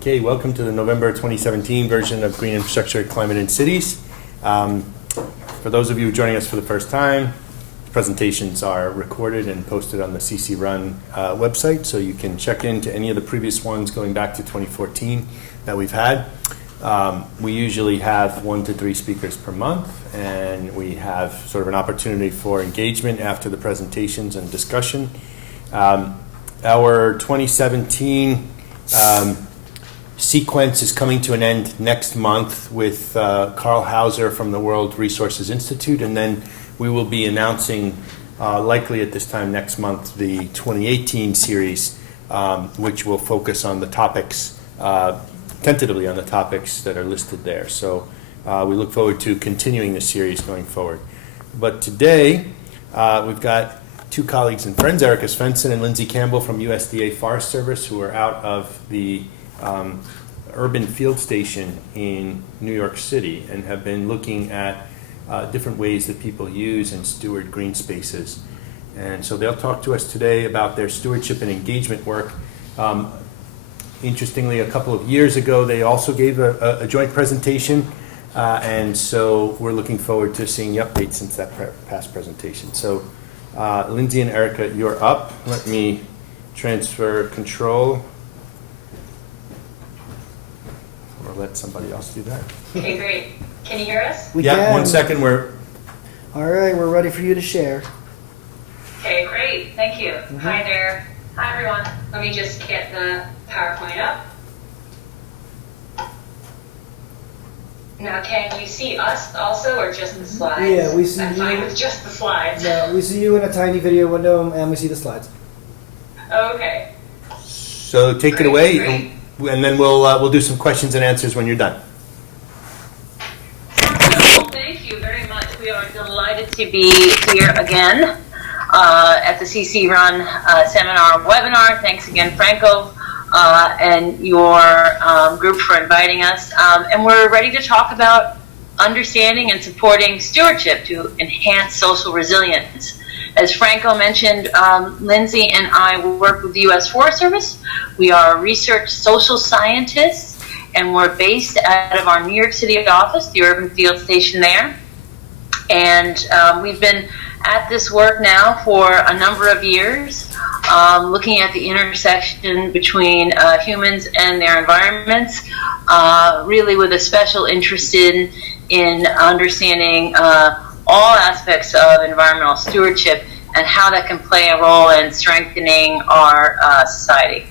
Okay, welcome to the November 2017 version of Green Infrastructure, Climate and Cities. For those of you joining us for the first time, presentations are recorded and posted on the CC Run website, so you can check into any of the previous ones going back to 2014 that we've had. We usually have 1 to 3 speakers per month, and we have sort of an opportunity for engagement after the presentations and discussion. Our 2017 sequence is coming to an end next month with Carl Hauser from the World Resources Institute, and then we will be announcing, likely at this time next month, the 2018 series, which will focus on the topics, tentatively on the topics that are listed there. So we look forward to continuing the series going forward. But today, we've got 2 colleagues and friends, Erica Svensson and Lindsay Campbell from USDA Forest Service, who are out of the urban field station in New York City and have been looking at different ways that people use and steward green spaces. And so they'll talk to us today about their stewardship and engagement work. Interestingly, a couple of years ago, they also gave a joint presentation, and so we're looking forward to seeing the updates since that past presentation. So Lindsay and Erica, you're up. Let me transfer control. Or let somebody else do that. Okay, great. Can you hear us? We can. 1 second. All right, we're ready for you to share. Okay, great. Thank you. Hi there. Hi, everyone. Let me just get the PowerPoint up. Now, can you see us also, or just the slides? Yeah, we see I'm you. fine with just the slides. Yeah, we see you in a tiny video window, and we see the slides. Okay. So take Great, it away, great. and then we'll do some questions and answers when you're done. Well, thank you very much. We are delighted to be here again at the CC Run seminar webinar. Thanks again, Franco, and your group for inviting us. And we're ready to talk about understanding and supporting stewardship to enhance social resilience. As Franco mentioned, Lindsay and I work with the U.S. Forest Service. We are research social scientists, and we're based out of our New York City office, the urban field station there. And we've been at this work now for a number of years, looking at the intersection between humans and their environments, really with a special interest in understanding all aspects of environmental stewardship and how that can play a role in strengthening our society.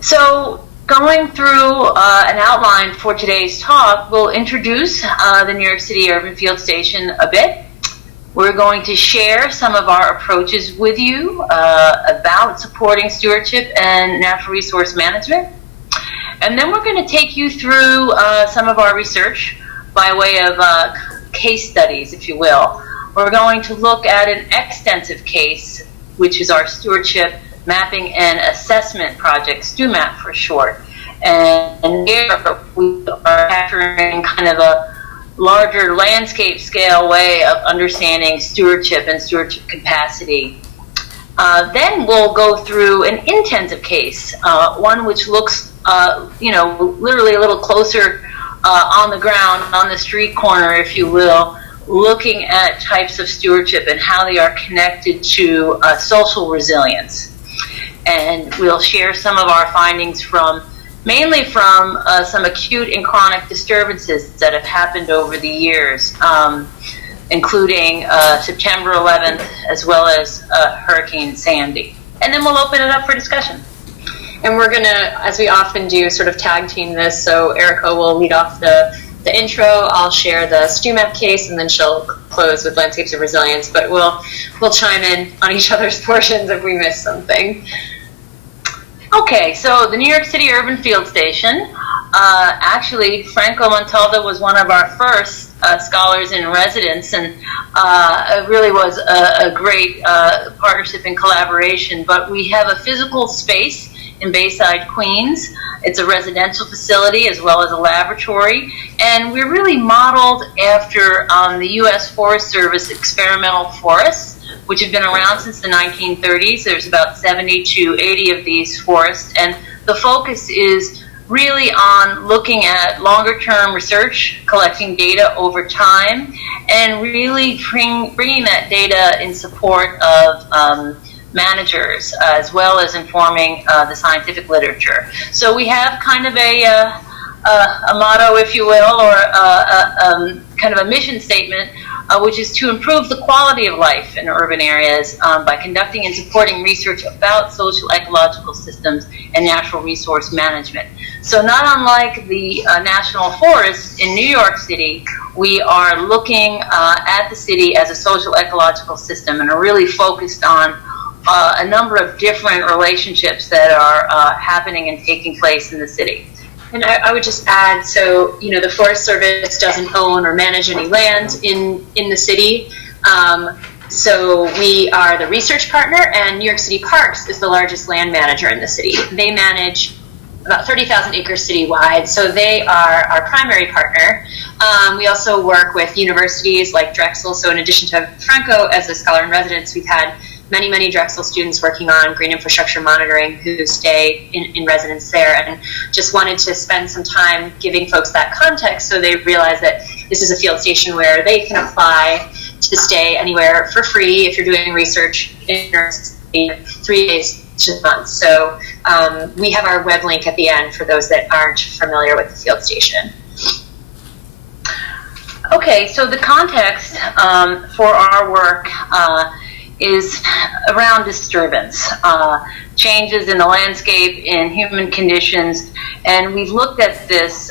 So going through an outline for today's talk, we'll introduce the New York City Urban Field Station a bit. We're going to share some of our approaches with you about supporting stewardship and natural resource management. And then we're going to take you through some of our research by way of case studies, if you will. We're going to look at an extensive case, which is our stewardship mapping and assessment project, StuMap for short. And here we are capturing kind of a larger landscape scale way of understanding stewardship and stewardship capacity. Then we'll go through an intensive case, one which looks, literally a little closer on the ground, on the street corner, if you will, looking at types of stewardship and how they are connected to social resilience. And we'll share some of our findings mainly from some acute and chronic disturbances that have happened over the years, including September 11th, as well as Hurricane Sandy. And then we'll open it up for discussion. And we're going to, as we often do, sort of tag team this. So Erica will lead off the intro. I'll share the StuMap case, and then she'll close with landscapes of resilience. But we'll chime in on each other's portions if we miss something. Okay, so the New York City Urban Field Station. Actually, Franco Montalva was one of our first scholars in residence, and it really was a great partnership and collaboration. But we have a physical space in Bayside, Queens. It's a residential facility as well as a laboratory, and we're really modeled after the U.S. Forest Service experimental forests, which have been around since the 1930s. There's about 70 to 80 of these forests, and the focus is really on looking at longer-term research, collecting data over time, and really bringing that data in support of managers, as well as informing the scientific literature. So we have kind of a motto, if you will, or kind of a mission statement, which is to improve the quality of life in urban areas by conducting and supporting research about social ecological systems and natural resource management. So not unlike the National Forest in New York City, we are looking at the city as a social ecological system and are really focused on a number of different relationships that are happening and taking place in the city. And I would just add, so, you know, the Forest Service doesn't own or manage any land in the city. So we are the research partner, and New York City Parks is the largest land manager in the city. They manage about 30,000 acres citywide, so they are our primary partner. We also work with universities like Drexel, so in addition to Franco as a scholar in residence, we've had many Drexel students working on green infrastructure monitoring who stay in residence there, and just wanted to spend some time giving folks that context so they realize that this is a field station where they can apply to stay anywhere for free if you're doing research in 3 days to a month. So we have our web link at the end for those that aren't familiar with the field station. Okay, so the context for our work is around disturbance, changes in the landscape, in human conditions, and we've looked at this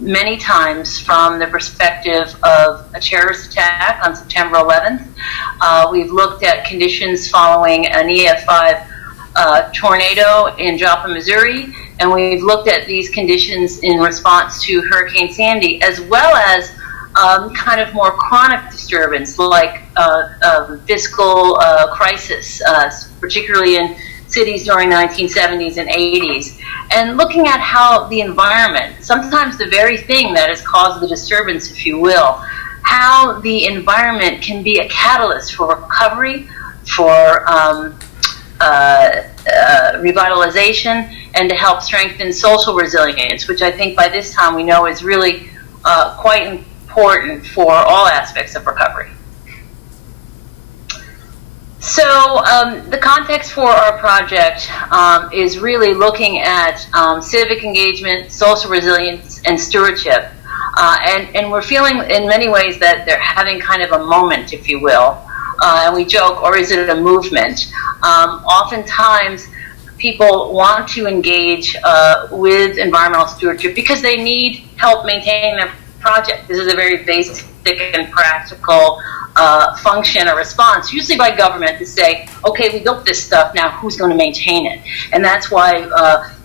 many times from the perspective of a terrorist attack on September 11th. We've looked at conditions following an EF5 tornado in Joplin, Missouri, and we've looked at these conditions in response to Hurricane Sandy, as well as kind of more chronic disturbance like fiscal crisis, particularly in cities during the 1970s and 80s, and looking at how the environment, sometimes the very thing that has caused the disturbance, if you will, how the environment can be a catalyst for recovery, for revitalization, and to help strengthen social resilience, which I think by this time we know is really quite important for all aspects of recovery. So the context for our project is really looking at civic engagement, social resilience, and stewardship. And we're feeling in many ways that they're having kind of a moment, if you will. And we joke, or is it a movement? Oftentimes, people want to engage with environmental stewardship because they need help maintaining their project. This is a very basic and practical function or response, usually by government, to say, okay, we built this stuff, now who's going to maintain it? And that's why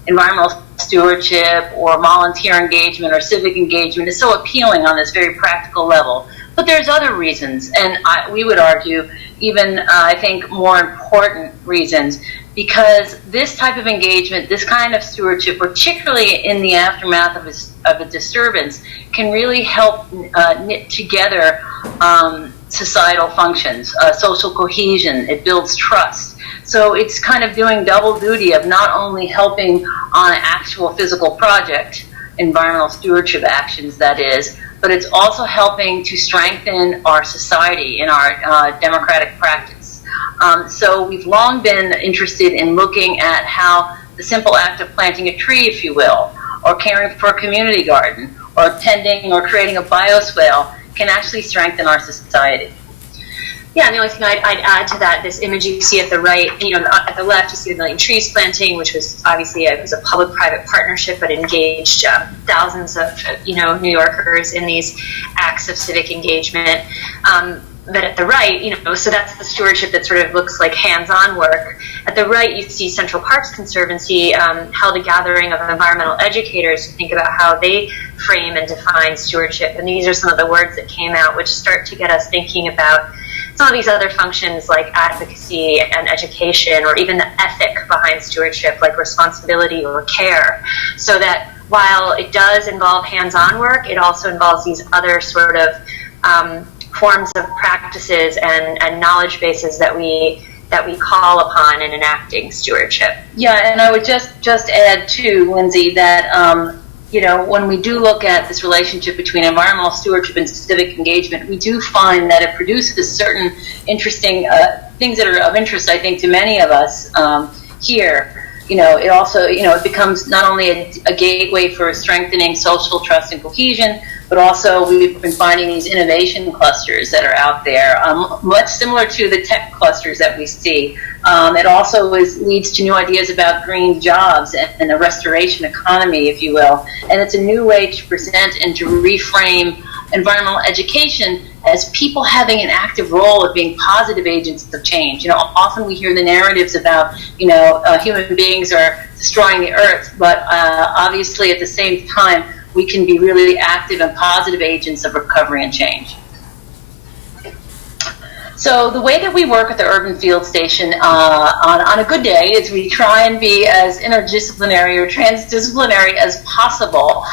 environmental stewardship or volunteer engagement or civic engagement is so appealing on this very practical level. But there's other reasons, and we would argue even, I think, more important reasons, because this type of engagement, this kind of stewardship, particularly in the aftermath of a disturbance, can really help knit together societal functions, social cohesion. It builds trust. So it's kind of doing double duty of not only helping on an actual physical project, environmental stewardship actions that is, but it's also helping to strengthen our society in our democratic practice. So we've long been interested in looking at how the simple act of planting a tree, if you will, or caring for a community garden, or tending or creating a bioswale can actually strengthen our society. Yeah, and the only thing I'd add to that, this image you see at the right, at the left, you see the Million Trees planting, which was obviously it was a public-private partnership, but engaged thousands of New Yorkers in these acts of civic engagement. But at the right, so that's the stewardship that sort of looks like hands-on work. At the right, you see Central Parks Conservancy held a gathering of environmental educators to think about how they frame and define stewardship. And these are some of the words that came out, which start to get us thinking about some of these other functions like advocacy and education, or even the ethic behind stewardship, like responsibility or care. So that while it does involve hands-on work, it also involves these other sort of forms of practices and knowledge bases that we call upon in enacting stewardship. Yeah, and I would just add too, Lindsay, that when we do look at this relationship between environmental stewardship and civic engagement, we do find that it produces certain interesting things that are of interest, I think, to many of us here. It also, it becomes not only a gateway for strengthening social trust and cohesion, but also we've been finding these innovation clusters that are out there, much similar to the tech clusters that we see. It also leads to new ideas about green jobs and a restoration economy, if you will. And it's a new way to present and to reframe environmental education as people having an active role of being positive agents of change. Often we hear the narratives about, human beings are destroying the earth, but obviously at the same time, we can be really active and positive agents of recovery and change. So the way that we work at the Urban Field Station on a good day is we try and be as interdisciplinary or transdisciplinary as possible.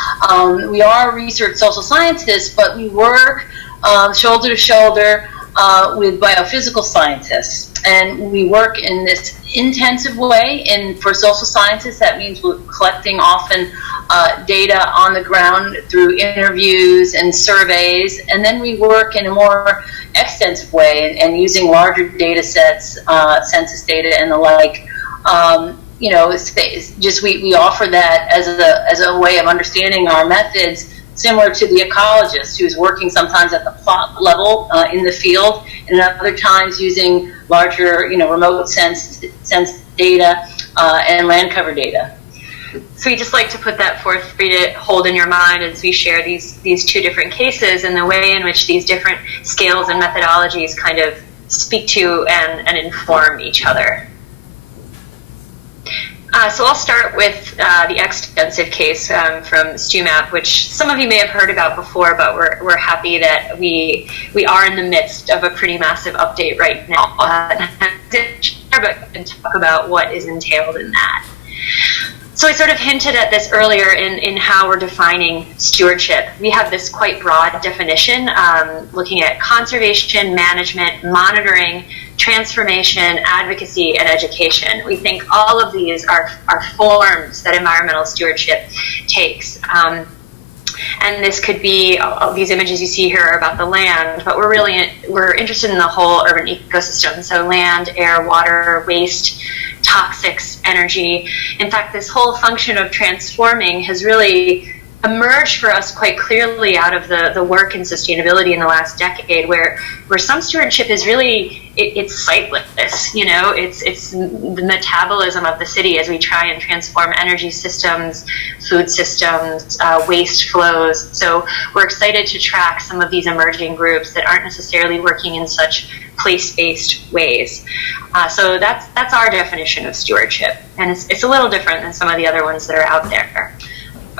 We are research social scientists, but we work shoulder to shoulder with biophysical scientists. And we work in this intensive way. And for social scientists, that means we're collecting often data on the ground through interviews and surveys. And then we work in a more extensive way and using larger data sets, census data and the like. We offer that as a way of understanding our methods, similar to the ecologist who's working sometimes at the plot level in the field, and other times using larger, remote sense data and land cover data. So we just like to put that forth for you to hold in your mind as we share these two different cases and the way in which these different scales and methodologies kind of speak to and inform each other. So I'll start with the extensive case from StuMap, which some of you may have heard about before, but we're happy that we are in the midst of a pretty massive update right now. But can talk about what is entailed in that. So I sort of hinted at this earlier in how we're defining stewardship. We have this quite broad definition, looking at conservation, management, monitoring, transformation, advocacy, and education. We think all of these are forms that environmental stewardship takes. And this could be, these images you see here are about the land, but we're interested in the whole urban ecosystem. So land, air, water, waste, toxics, energy. In fact, this whole function of transforming has really emerged for us quite clearly out of the work in sustainability in the last decade, where some stewardship is really, it's sightless, it's the metabolism of the city as we try and transform energy systems, food systems, waste flows. So we're excited to track some of these emerging groups that aren't necessarily working in such place-based ways. So that's our definition of stewardship, and it's a little different than some of the other ones that are out there.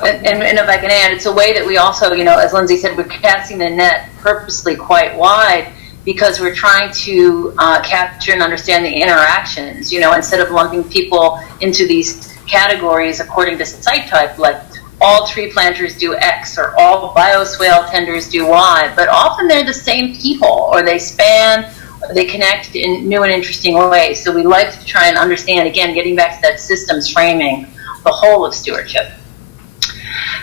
And if I can add, it's a way that we also, as Lindsay said, we're casting the net purposely quite wide because we're trying to capture and understand the interactions, instead of lumping people into these categories according to site type, like all tree planters do X or all bioswale tenders do Y, but often they're the same people, or they span, or they connect in new and interesting ways. So we like to try and understand, again, getting back to that systems framing, the whole of stewardship.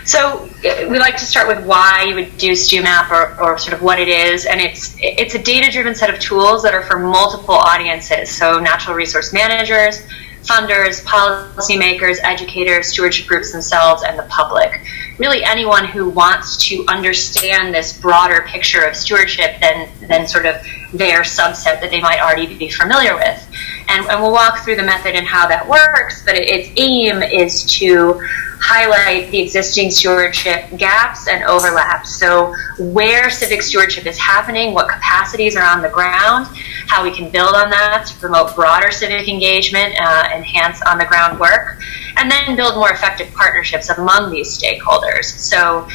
So we like to start with why you would do StuMap or sort of what it is, and it's a data-driven set of tools that are for multiple audiences, so natural resource managers, funders, policymakers, educators, stewardship groups themselves, and the public. Really anyone who wants to understand this broader picture of stewardship than sort of their subset that they might already be familiar with. And we'll walk through the method and how that works, but its aim is to highlight the existing stewardship gaps and overlaps. So where civic stewardship is happening, what capacities are on the ground, how we can build on that to promote broader civic engagement, enhance on the ground work, and then build more effective partnerships among these stakeholders. So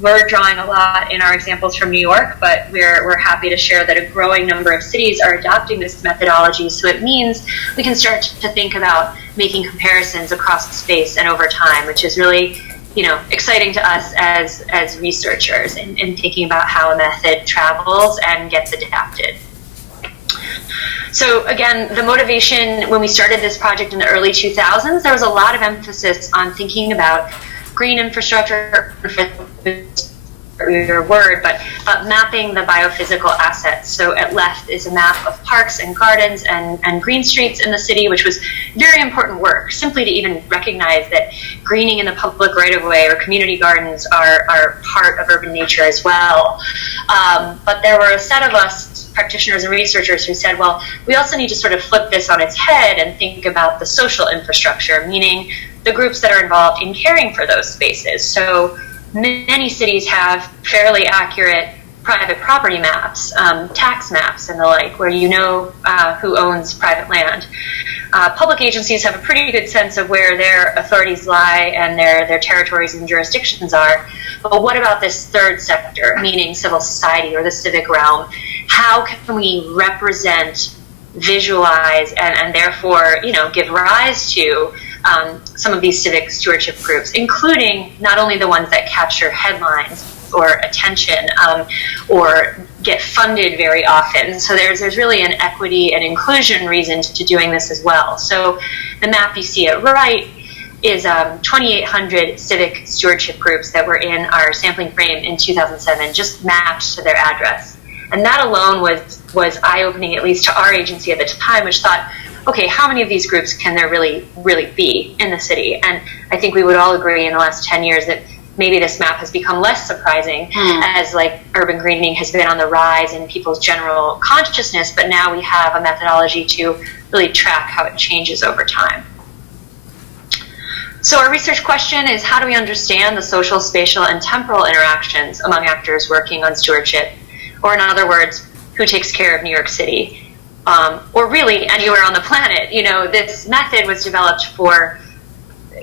we're drawing a lot in our examples from New York, but we're happy to share that a growing number of cities are adopting this methodology. So it means we can start to think about making comparisons across space and over time, which is really exciting to us as researchers in thinking about how a method travels and gets adapted. So again, the motivation when we started this project in the early 2000s, there was a lot of emphasis on thinking about green infrastructure, your word, but mapping the biophysical assets. So at left is a map of parks and gardens and green streets in the city, which was very important work, simply to even recognize that greening in the public right-of-way or community gardens are part of urban nature as well. But there were a set of us, practitioners and researchers, who said, well, we also need to sort of flip this on its head and think about the social infrastructure, meaning the groups that are involved in caring for those spaces. So many cities have fairly accurate private property maps, tax maps and the like, where who owns private land. Public agencies have a pretty good sense of where their authorities lie and their territories and jurisdictions are. But what about this third sector, meaning civil society or the civic realm? How can we represent, visualize, and therefore, give rise to some of these civic stewardship groups, including not only the ones that capture headlines or attention or get funded very often. So there's really an equity and inclusion reason to doing this as well. So the map you see at right is 2,800 civic stewardship groups that were in our sampling frame in 2007, just mapped to their address. And that alone was eye-opening, at least to our agency at the time, which thought, okay, how many of these groups can there really be in the city? And I think we would all agree in the last 10 years that maybe this map has become less surprising as urban greening has been on the rise in people's general consciousness, but now we have a methodology to really track how it changes over time. So our research question is, how do we understand the social, spatial, and temporal interactions among actors working on stewardship? Or in other words, who takes care of New York City? Or really anywhere on the planet. This method was developed for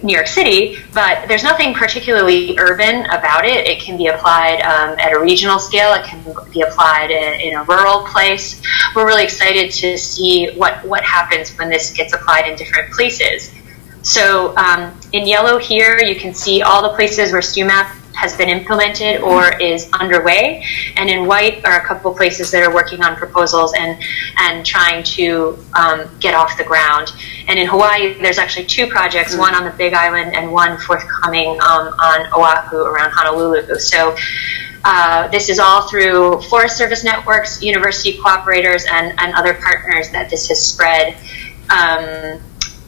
New York City, but there's nothing particularly urban about it. It can be applied at a regional scale. It can be applied in a rural place. We're really excited to see what happens when this gets applied in different places. So in yellow here, you can see all the places where StuMap has been implemented or is underway, and in white are a couple places that are working on proposals and trying to get off the ground. And in Hawaii, there's actually two projects, one on the Big Island and one forthcoming on Oahu around Honolulu. So this is all through Forest Service networks, university cooperators, and other partners that this has spread.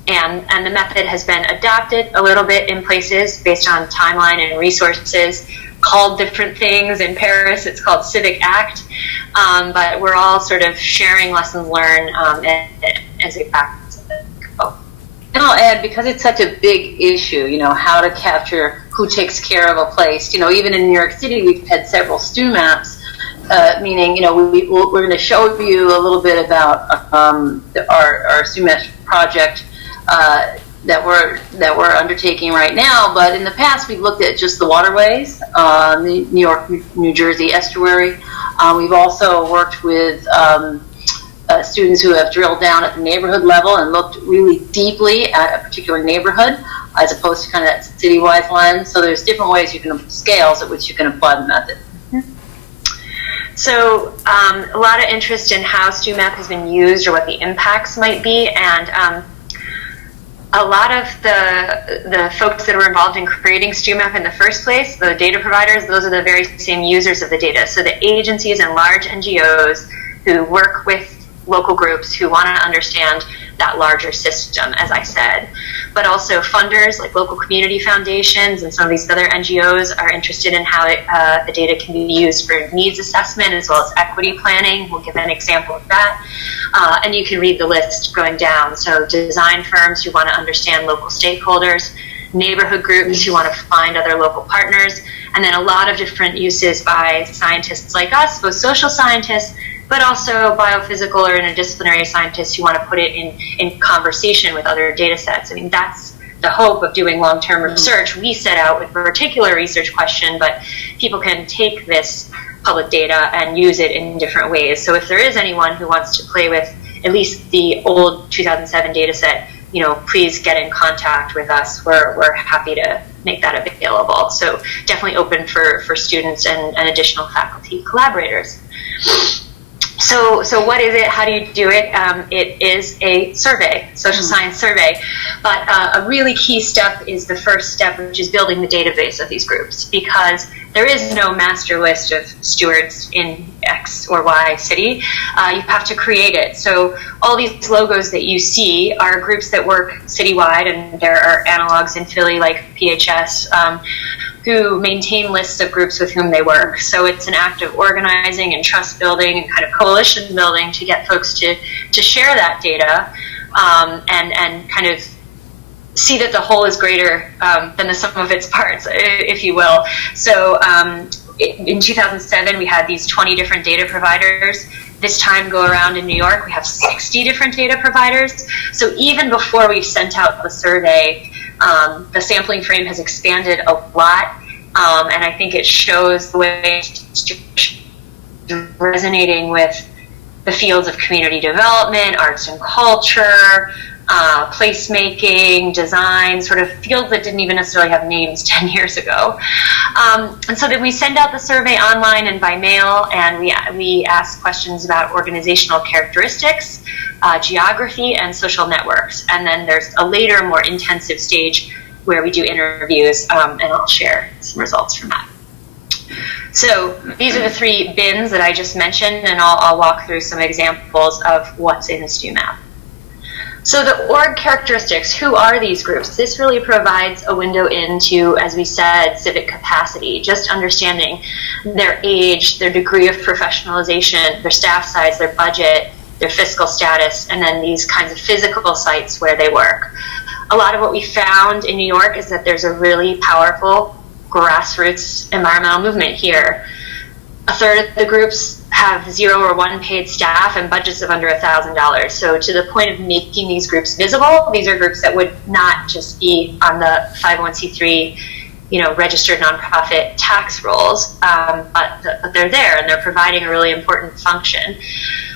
And the method has been adapted a little bit in places based on timeline and resources, called different things. In Paris, it's called Civic Act, but we're all sort of sharing lessons learned as a practice. And I'll add, because it's such a big issue, how to capture who takes care of a place. Even in New York City, we've had several StuMaps, meaning, we're going to show you a little bit about our StuMap project that we're undertaking right now. But in the past, we've looked at just the waterways, the New York, New Jersey estuary. We've also worked with students who have drilled down at the neighborhood level and looked really deeply at a particular neighborhood, as opposed to kind of that city-wide lens. So there's different ways scales at which you can apply the method. So a lot of interest in how StuMap has been used or what the impacts might be, and a lot of the folks that were involved in creating StuMap in the first place, the data providers, those are the very same users of the data. So the agencies and large NGOs who work with local groups who want to understand that larger system, as I said. But also funders like local community foundations and some of these other NGOs are interested in how the data can be used for needs assessment as well as equity planning. We'll give an example of that. And you can read the list going down. So design firms who want to understand local stakeholders, neighborhood groups who want to find other local partners, and then a lot of different uses by scientists like us, both social scientists, but also biophysical or interdisciplinary scientists who want to put it in conversation with other data sets. I mean, that's the hope of doing long-term research. We set out with a particular research question, but people can take this public data and use it in different ways. So if there is anyone who wants to play with at least the old 2007 data set, please get in contact with us. We're happy to, make that available. So definitely open for students and additional faculty collaborators. So what is it? How do you do it? It is a survey, social science survey. But a really key step is the first step, which is building the database of these groups, because there is no master list of stewards in X or Y city. You have to create it. So all these logos that you see are groups that work citywide, and there are analogs in Philly like PHS, who maintain lists of groups with whom they work. So it's an act of organizing and trust building and kind of coalition building to get folks to share that data, and kind of see that the whole is greater than the sum of its parts, if you will. So in 2007, we had these 20 different data providers. This time go around in New York, we have 60 different data providers. So even before we sent out the survey, the sampling frame has expanded a lot, and I think it shows the way it's resonating with the fields of community development, arts and culture, placemaking, design, sort of fields that didn't even necessarily have names 10 years ago. And so then we send out the survey online and by mail, and we ask questions about organizational characteristics, geography, and social networks. And then there's a later, more intensive stage where we do interviews, and I'll share some results from that. So these are the 3 bins that I just mentioned, and I'll walk through some examples of what's in the StuMap. So the org characteristics, who are these groups? This really provides a window into, as we said, civic capacity, just understanding their age, their degree of professionalization, their staff size, their budget, their fiscal status, and then these kinds of physical sites where they work. A lot of what we found in New York is that there's a really powerful grassroots environmental movement here. A third of the groups have 0 or 1 paid staff and budgets of under $1,000. So to the point of making these groups visible, these are groups that would not just be on the 501c3, registered nonprofit tax rolls, but they're there and they're providing a really important function.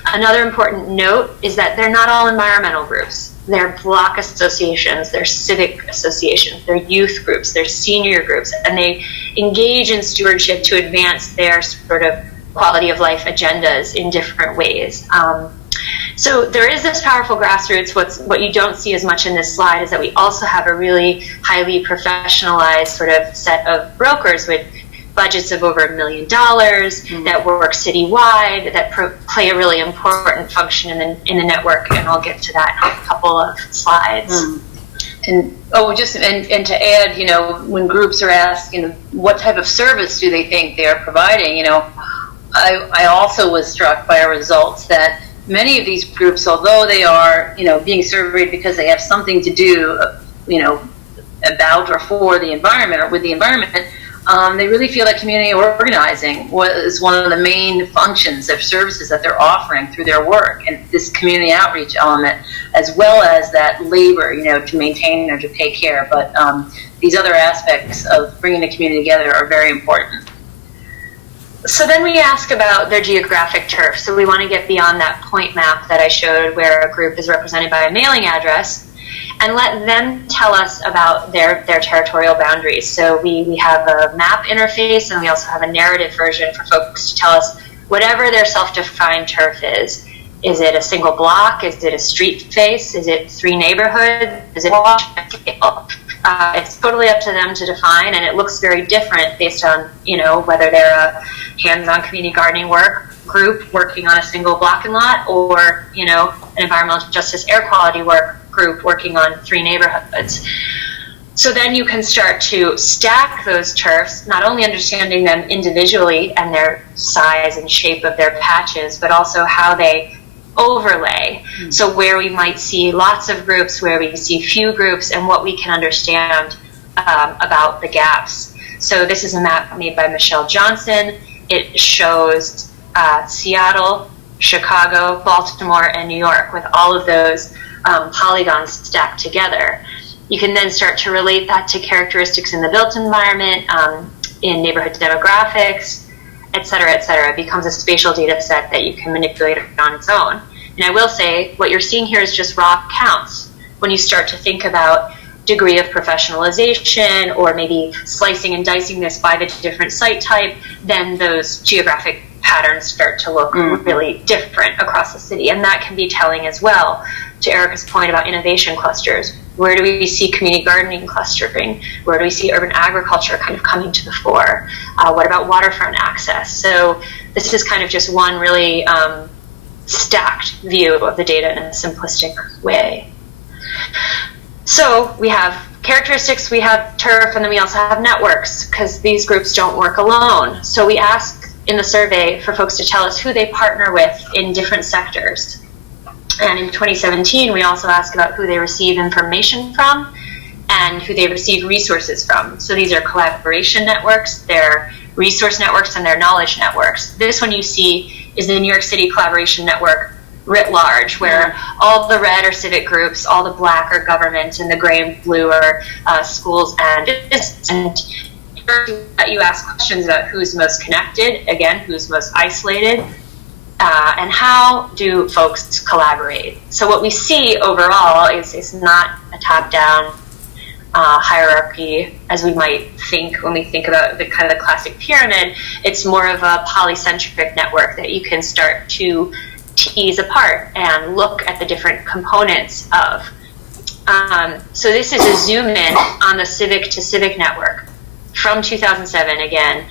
Another important note is that they're not all environmental groups. They're block associations, they're civic associations, they're youth groups, they're senior groups, and they engage in stewardship to advance their sort of quality of life agendas in different ways. So there is this powerful grassroots. What you don't see as much in this slide is that we also have a really highly professionalized sort of set of brokers with budgets of over $1 million that work citywide, that play a really important function in the network, and I'll get to that in a couple of slides. And to add, when groups are asked, what type of service do they think they are providing, I also was struck by our results that many of these groups, although they are, being surveyed because they have something to do, about or for the environment or with the environment, they really feel that community organizing was one of the main functions of services that they're offering through their work, and this community outreach element, as well as that labor, to maintain or to pay care. But these other aspects of bringing the community together are very important. So then we ask about their geographic turf. So we want to get beyond that point map that I showed where a group is represented by a mailing address, and let them tell us about their territorial boundaries. So we have a map interface, and we also have a narrative version for folks to tell us whatever their self-defined turf is. Is it a single block? Is it a street face? Is it 3 neighborhoods? Is it a it's totally up to them to define, and it looks very different based on, whether they're a hands-on community gardening work group working on a single block and lot, or, an environmental justice air quality work group working on 3 neighborhoods. So then you can start to stack those turfs, not only understanding them individually and their size and shape of their patches, but also how they overlay. So where we might see lots of groups, where we see few groups, and what we can understand about the gaps. So this is a map made by Michelle Johnson. It shows Seattle, Chicago, Baltimore, and New York with all of those polygons stacked together. You can then start to relate that to characteristics in the built environment, in neighborhood demographics, et cetera, et cetera. It becomes a spatial data set that you can manipulate on its own. And I will say, what you're seeing here is just raw counts. When you start to think about degree of professionalization, or maybe slicing and dicing this by the different site type, then those geographic patterns start to look really different across the city. And that can be telling as well. To Erica's point about innovation clusters, where do we see community gardening clustering? Where do we see urban agriculture kind of coming to the fore? What about waterfront access? So this is kind of just one really stacked view of the data in a simplistic way. So we have characteristics, we have turf, and then we also have networks, because these groups don't work alone. So we ask in the survey for folks to tell us who they partner with in different sectors. And in 2017, we also asked about who they receive information from and who they receive resources from. So these are collaboration networks, they're resource networks, and they're knowledge networks. This one you see is the New York City Collaboration Network writ large, where all the red are civic groups, all the black are government, and the gray and blue are schools and business. And you ask questions about who's most connected, again, who's most isolated, and how do folks collaborate. So what we see overall is not a top-down hierarchy as we might think when we think about the kind of the classic pyramid. It's more of a polycentric network that you can start to tease apart and look at the different components of. So this is a zoom in on the civic to civic network from 2007 again.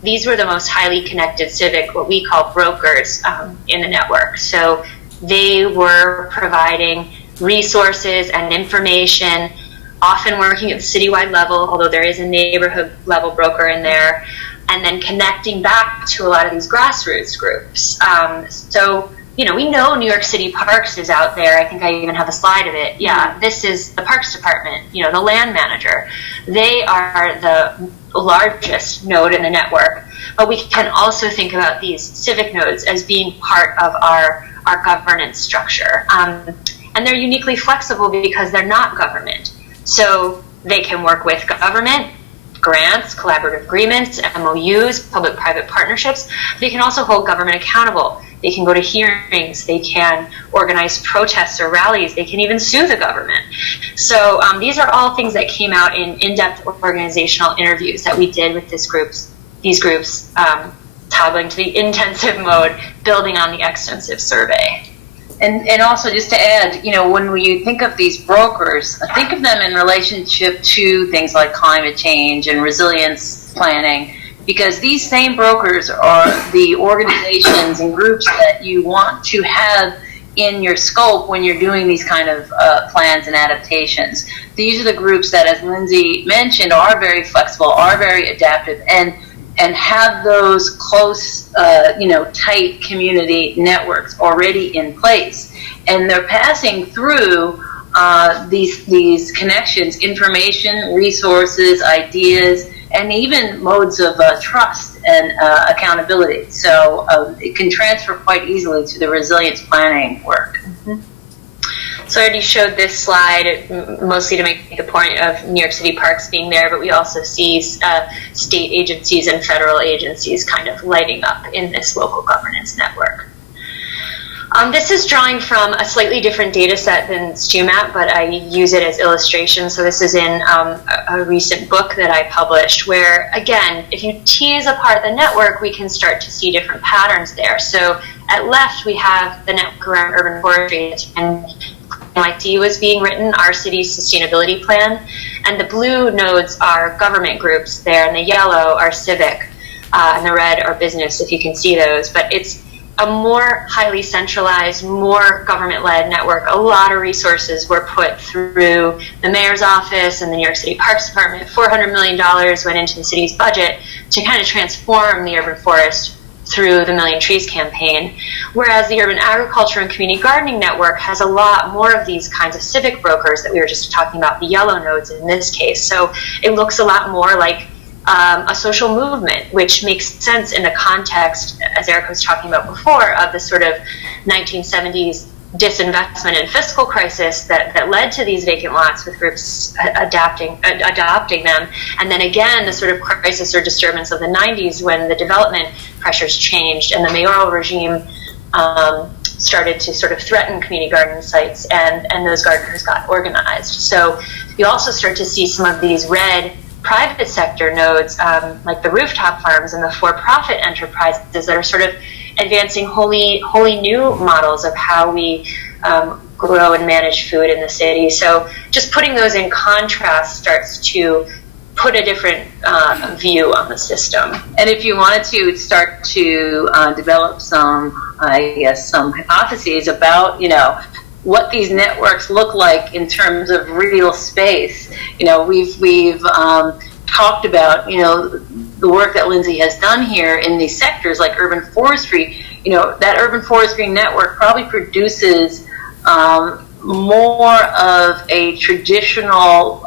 These were the most highly connected civic, what we call brokers, in the network. So they were providing resources and information, often working at the citywide level, although there is a neighborhood level broker in there, and then connecting back to a lot of these grassroots groups. So, you know, we know New York City Parks is out there. I think I even have a slide of it. Yeah, this is the Parks Department, you know, the land manager. They are the largest node in the network. But we can also think about these civic nodes as being part of our governance structure. And they're uniquely flexible because they're not government. So they can work with government, grants, collaborative agreements, MOUs, public-private partnerships. They can also hold government accountable. They can go to hearings. They can organize protests or rallies. They can even sue the government. So these are all things that came out in in-depth organizational interviews that we did with these groups, toggling to the intensive mode, building on the extensive survey. And also, just to add, you know, when you think of these brokers, think of them in relationship to things like climate change and resilience planning, because these same brokers are the organizations and groups that you want to have in your scope when you're doing these kind of plans and adaptations. These are the groups that, as Lindsay mentioned, are very flexible, are very adaptive, and have those close, tight community networks already in place. And they're passing through these connections, information, resources, ideas, and even modes of trust and accountability. So it can transfer quite easily to the resilience planning work. Mm-hmm. So I already showed this slide mostly to make the point of New York City Parks being there, but we also see state agencies and federal agencies kind of lighting up in this local governance network. This is drawing from a slightly different data set than StuMap, but I use it as illustration. So this is in a recent book that I published where, again, if you tease apart the network, we can start to see different patterns there. So at left, we have the network around urban forestry, and NYC was being written, our city's sustainability plan, and the blue nodes are government groups there, and the yellow are civic, and the red are business, if you can see those. But it's a more highly centralized, more government-led network. A lot of resources were put through the mayor's office and the New York City Parks Department. $400 million went into the city's budget to kind of transform the urban forest through the Million Trees campaign, whereas the Urban Agriculture and Community Gardening Network has a lot more of these kinds of civic brokers that we were just talking about, the yellow nodes in this case. So it looks a lot more like a social movement, which makes sense in the context, as Erica was talking about before, of the sort of 1970s disinvestment and fiscal crisis that led to these vacant lots with groups adopting them. And then again, the sort of crisis or disturbance of the 90s when the development pressures changed and the mayoral regime started to sort of threaten community garden sites, and those gardeners got organized. So you also start to see some of these red private sector nodes, like the rooftop farms and the for-profit enterprises that are sort of advancing wholly new models of how we grow and manage food in the city. So just putting those in contrast starts to put a different view on the system. And if you wanted to start to develop some hypotheses about, what these networks look like in terms of real space. We've talked about, the work that Lindsay has done here in these sectors like urban forestry. That urban forestry network probably produces more of a traditional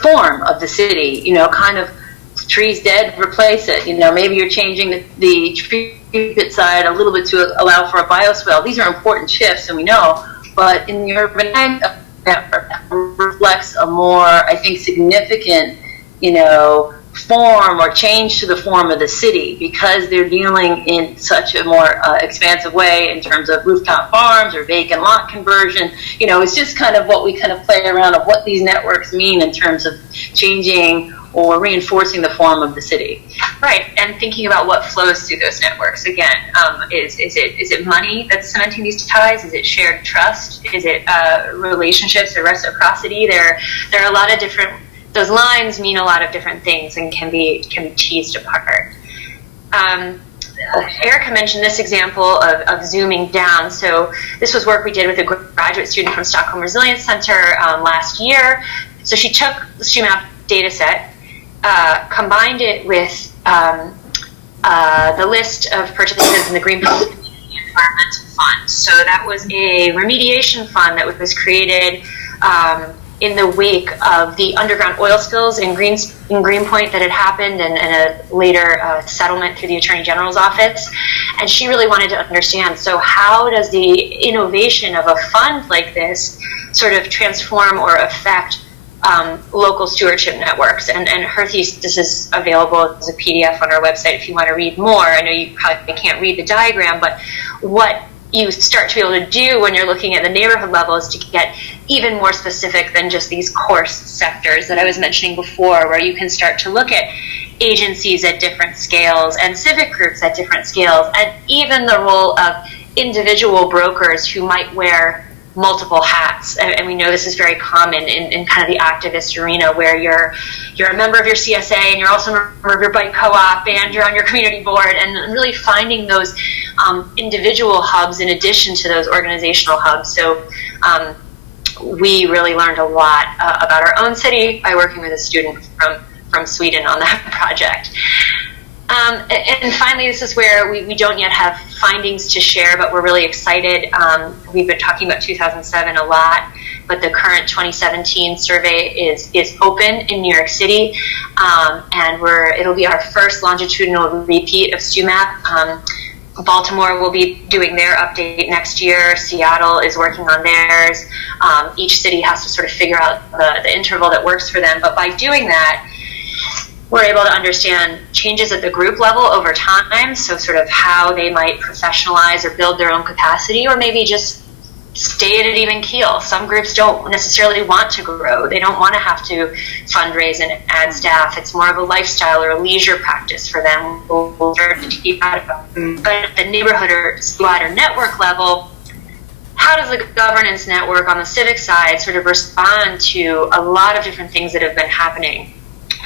form of the city, kind of trees dead, replace it. Maybe you're changing the tree pit side a little bit to allow for a bioswale. These are important shifts, and we know, but in the urban network reflects a more, I think, significant, form or change to the form of the city, because they're dealing in such a more expansive way in terms of rooftop farms or vacant lot conversion. It's just kind of what we kind of play around of what these networks mean in terms of changing or reinforcing the form of the city. Right, and thinking about what flows through those networks. Again, is it money that's cementing these ties? Is it shared trust? Is it relationships or reciprocity? There are a lot of different. Those lines mean a lot of different things and can be teased apart. Erica mentioned this example of zooming down. So this was work we did with a graduate student from Stockholm Resilience Center last year. So she took the StuMap data set, combined it with the list of participants in the Green Environmental Fund. So that was a remediation fund that was created in the wake of the underground oil spills in Greenpoint that had happened, and a later settlement through the Attorney General's office. And she really wanted to understand, so how does the innovation of a fund like this sort of transform or affect local stewardship networks? And her thesis is available as a PDF on our website if you want to read more. I know you probably can't read the diagram, but what you start to be able to do when you're looking at the neighborhood level is to get even more specific than just these coarse sectors that I was mentioning before, where you can start to look at agencies at different scales and civic groups at different scales, and even the role of individual brokers who might wear multiple hats. And we know this is very common in kind of the activist arena, where you're a member of your CSA and you're also a member of your bike co-op and you're on your community board, and really finding those individual hubs in addition to those organizational hubs. So we really learned a lot about our own city by working with a student from Sweden on that project. And finally, this is where we don't yet have findings to share, but we're really excited. We've been talking about 2007 a lot, but the current 2017 survey is open in New York City, and it'll be our first longitudinal repeat of StuMap. Baltimore will be doing their update next year. Seattle is working on theirs. Each city has to sort of figure out the interval that works for them, but by doing that, we're able to understand changes at the group level over time, so sort of how they might professionalize or build their own capacity, or maybe just stay at an even keel. Some groups don't necessarily want to grow. They don't want to have to fundraise and add staff. It's more of a lifestyle or a leisure practice for them. We'll start to keep out of it. But at the neighborhood or wider network level, how does the governance network on the civic side sort of respond to a lot of different things that have been happening?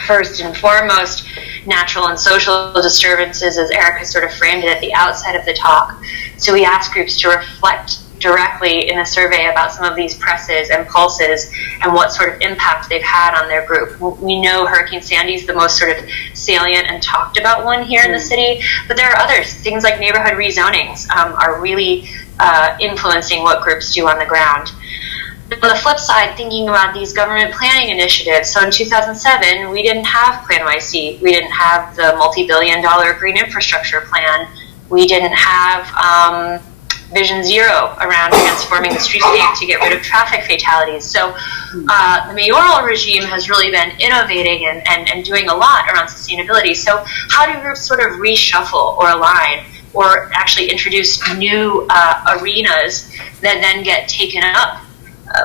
First and foremost, natural and social disturbances, as Erica sort of framed it at the outset of the talk. So we asked groups to reflect directly in a survey about some of these presses and pulses and what sort of impact they've had on their group. We know Hurricane Sandy is the most sort of salient and talked about one here in the city, but there are others. Things like neighborhood rezonings are really influencing what groups do on the ground. On the flip side, thinking about these government planning initiatives. So in 2007, we didn't have Plan YC. We didn't have the multi-billion-dollar green infrastructure plan. We didn't have Vision Zero around transforming the streetscape to get rid of traffic fatalities. So the mayoral regime has really been innovating and doing a lot around sustainability. So how do groups sort of reshuffle or align or actually introduce new arenas that then get taken up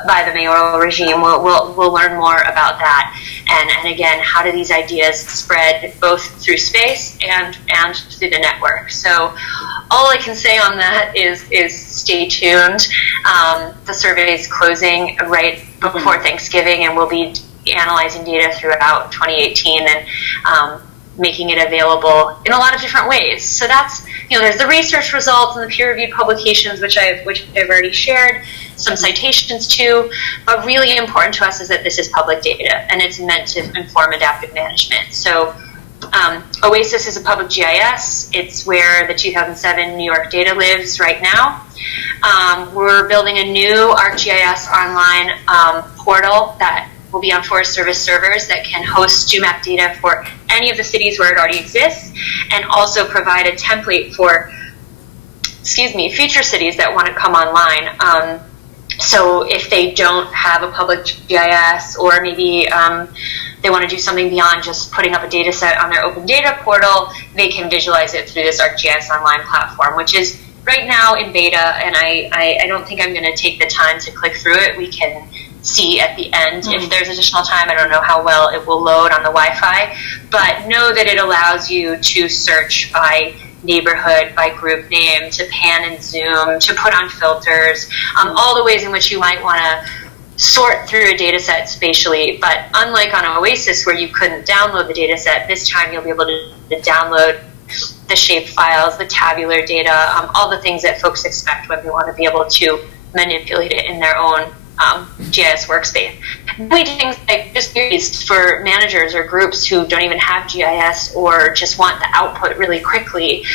by the mayoral regime. We'll learn more about that. And again, how do these ideas spread both through space and through the network? So all I can say on that is stay tuned. The survey is closing right before Thanksgiving, and we'll be analyzing data throughout 2018 and making it available in a lot of different ways. So that's, there's the research results and the peer-reviewed publications, which I've already shared, some citations too, but really important to us is that this is public data and it's meant to inform adaptive management. So OASIS is a public GIS. It's where the 2007 New York data lives right now. We're building a new ArcGIS Online portal that will be on Forest Service servers that can host StuMap data for any of the cities where it already exists, and also provide a template for, future cities that want to come online. So if they don't have a public GIS, or maybe they want to do something beyond just putting up a data set on their open data portal, they can visualize it through this ArcGIS Online platform, which is right now in beta, and I don't think I'm going to take the time to click through it. We can see at the end if there's additional time. I don't know how well it will load on the Wi-Fi, but know that it allows you to search by neighborhood, by group name, to pan and zoom, to put on filters, all the ways in which you might want to sort through a data set spatially. But unlike on OASIS where you couldn't download the data set, this time you'll be able to download the shape files, the tabular data, all the things that folks expect when they want to be able to manipulate it in their own GIS workspace. We do things like just queries for managers or groups who don't even have GIS or just want the output really quickly.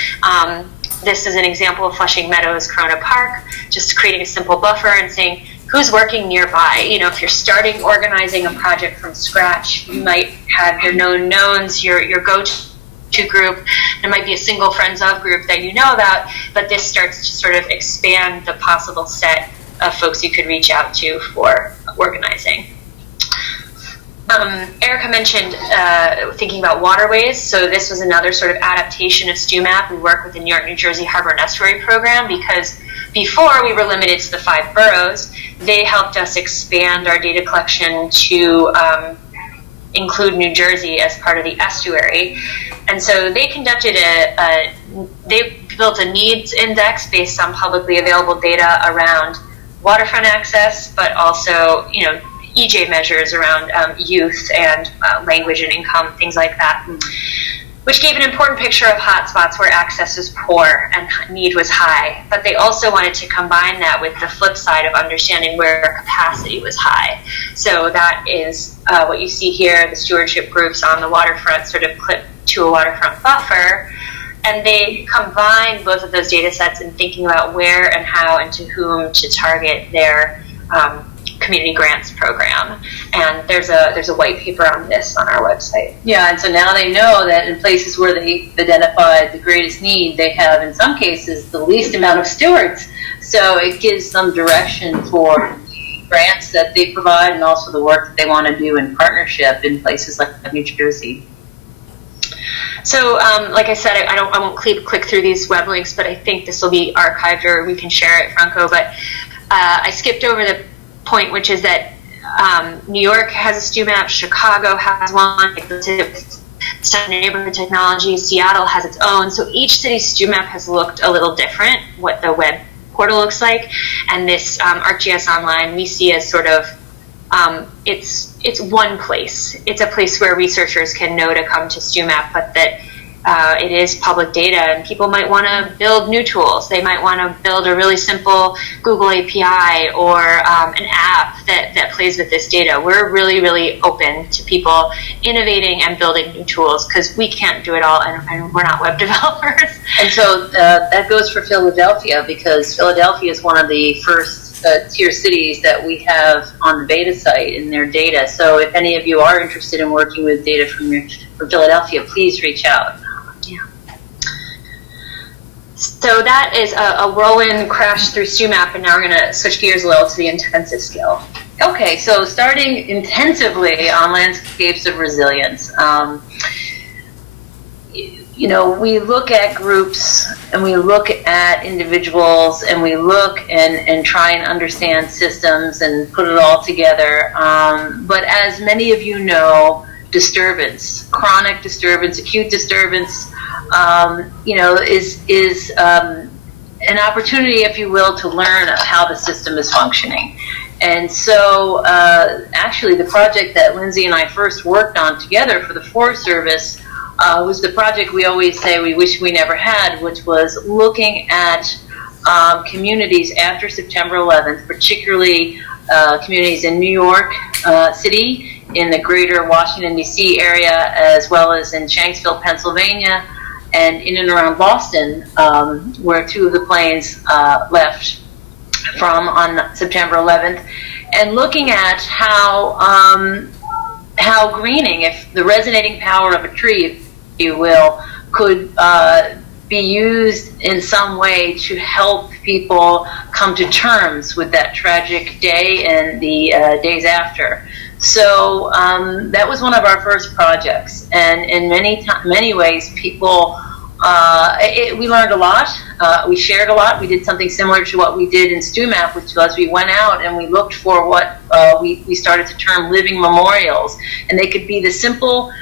This is an example of Flushing Meadows, Corona Park, just creating a simple buffer and saying who's working nearby. If you're starting organizing a project from scratch, you might have your known knowns, your go-to group. There might be a single friends of group that you know about, but this starts to sort of expand the possible set of folks you could reach out to for organizing. Erica mentioned thinking about waterways, so this was another sort of adaptation of StuMap. We work with the New York, New Jersey Harbor and Estuary Program because before we were limited to the 5 boroughs. They helped us expand our data collection to include New Jersey as part of the estuary. And so they conducted they built a needs index based on publicly available data around waterfront access, but also, EJ measures around youth and language and income, things like that, which gave an important picture of hotspots where access was poor and need was high. But they also wanted to combine that with the flip side of understanding where capacity was high. So that is what you see here, the stewardship groups on the waterfront sort of clipped to a waterfront buffer. And they combine both of those data sets in thinking about where and how and to whom to target their community grants program. And there's a white paper on this on our website. Yeah, and so now they know that in places where they identified the greatest need, they have, in some cases, the least amount of stewards. So it gives some direction for grants that they provide and also the work that they want to do in partnership in places like New Jersey. So, like I said, I won't click through these web links, but I think this will be archived or we can share it, Franco. But I skipped over the point, which is that New York has a StuMap, Chicago has one, neighborhood technology, Seattle has its own. So each city's StuMap has looked a little different, what the web portal looks like. And this ArcGIS Online we see as sort of it's one place. It's a place where researchers can know to come to StuMap, but that it is public data, and people might want to build new tools. They might want to build a really simple Google API or an app that plays with this data. We're really, really open to people innovating and building new tools because we can't do it all, and we're not web developers. And so that goes for Philadelphia, because Philadelphia is one of the first tier cities that we have on the beta site in their data. So if any of you are interested in working with data from Philadelphia, please reach out. Yeah. So that is a whirlwind crash through StuMap, and now we're going to switch gears a little to the intensive skill. Okay, so starting intensively on landscapes of resilience. we look at groups and we look at individuals and we look and try and understand systems and put it all together. But as many of you know, disturbance, chronic disturbance, acute disturbance, is an opportunity, if you will, to learn how the system is functioning. And so actually the project that Lindsay and I first worked on together for the Forest Service was the project we always say we wish we never had, which was looking at communities after September 11th, particularly communities in New York City, in the greater Washington, D.C. area, as well as in Shanksville, Pennsylvania, and in and around Boston, where two of the planes left from on September 11th, and looking at how greening, if the resonating power of a tree, if you will, could be used in some way to help people come to terms with that tragic day and the days after. So that was one of our first projects, and in many ways, people we learned a lot. We shared a lot. We did something similar to what we did in StuMap, which was we went out and we looked for what we started to term living memorials, and they could be a simple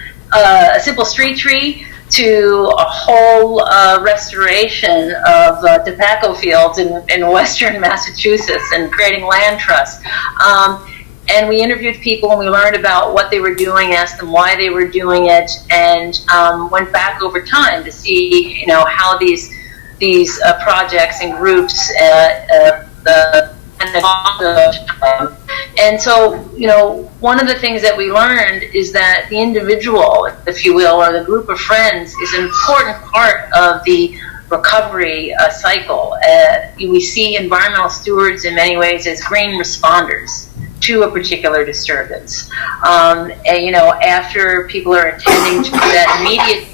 street tree to a whole restoration of tobacco fields in western Massachusetts and creating land trusts. And we interviewed people and we learned about what they were doing, asked them why they were doing it, and went back over time to see, how these projects and groups and so, one of the things that we learned is that the individual, if you will, or the group of friends is an important part of the recovery cycle. We see environmental stewards in many ways as green responders to a particular disturbance. After people are attending to that immediate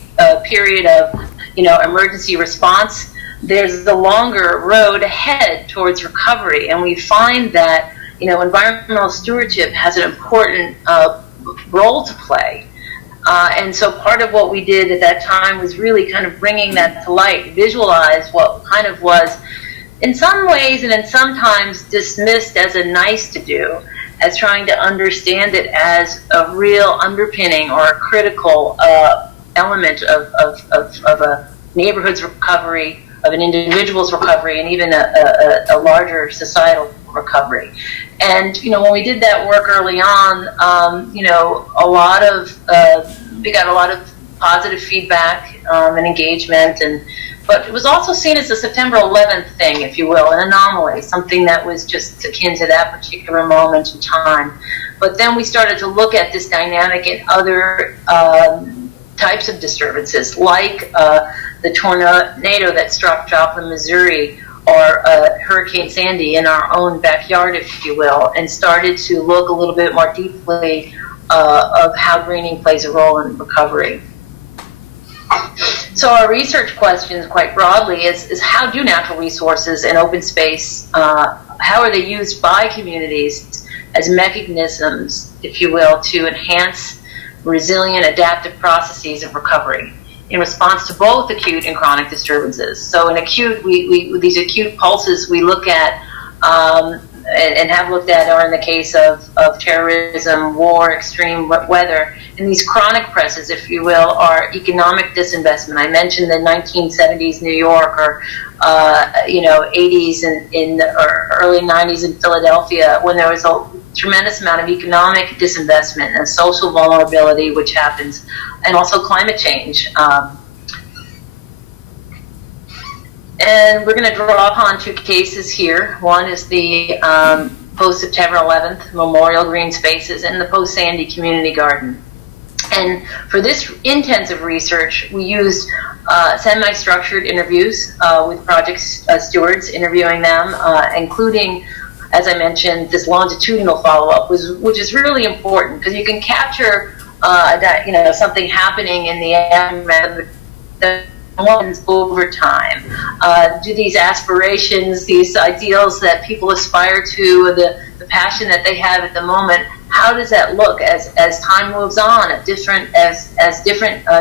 period of, emergency response, there's the longer road ahead towards recovery. And we find that, environmental stewardship has an important role to play. And so part of what we did at that time was really kind of bringing that to light, visualize what kind of was, in some ways and in sometimes dismissed as a nice to do, as trying to understand it as a real underpinning or a critical element of a neighborhood's recovery, of an individual's recovery, and even a larger societal recovery. And when we did that work early on, we got a lot of positive feedback and engagement, but it was also seen as a September 11th thing, if you will, an anomaly, something that was just akin to that particular moment in time. But then we started to look at this dynamic in other types of disturbances, like the tornado that struck Joplin, Missouri, or Hurricane Sandy in our own backyard, if you will, and started to look a little bit more deeply of how greening plays a role in recovery. So our research questions, quite broadly, is how do natural resources and open space, how are they used by communities as mechanisms, if you will, to enhance resilient adaptive processes of recovery in response to both acute and chronic disturbances. So in acute, these acute pulses we look at and have looked at are in the case of terrorism, war, extreme weather. And these chronic presses, if you will, are economic disinvestment. I mentioned the 1970s New York, or 80s or early 90s in Philadelphia, when there was a tremendous amount of economic disinvestment and social vulnerability, which happens, and also climate change. And we're going to draw upon two cases here. One is the post-September 11th Memorial Green Spaces and the post-Sandy Community Garden. And for this intensive research, we used semi-structured interviews with project stewards, interviewing them, including, as I mentioned, this longitudinal follow-up, which is really important because you can capture something happening in the aftermath of the ones over time. Do these aspirations, these ideals that people aspire to, the passion that they have at the moment, how does that look as time moves on, as different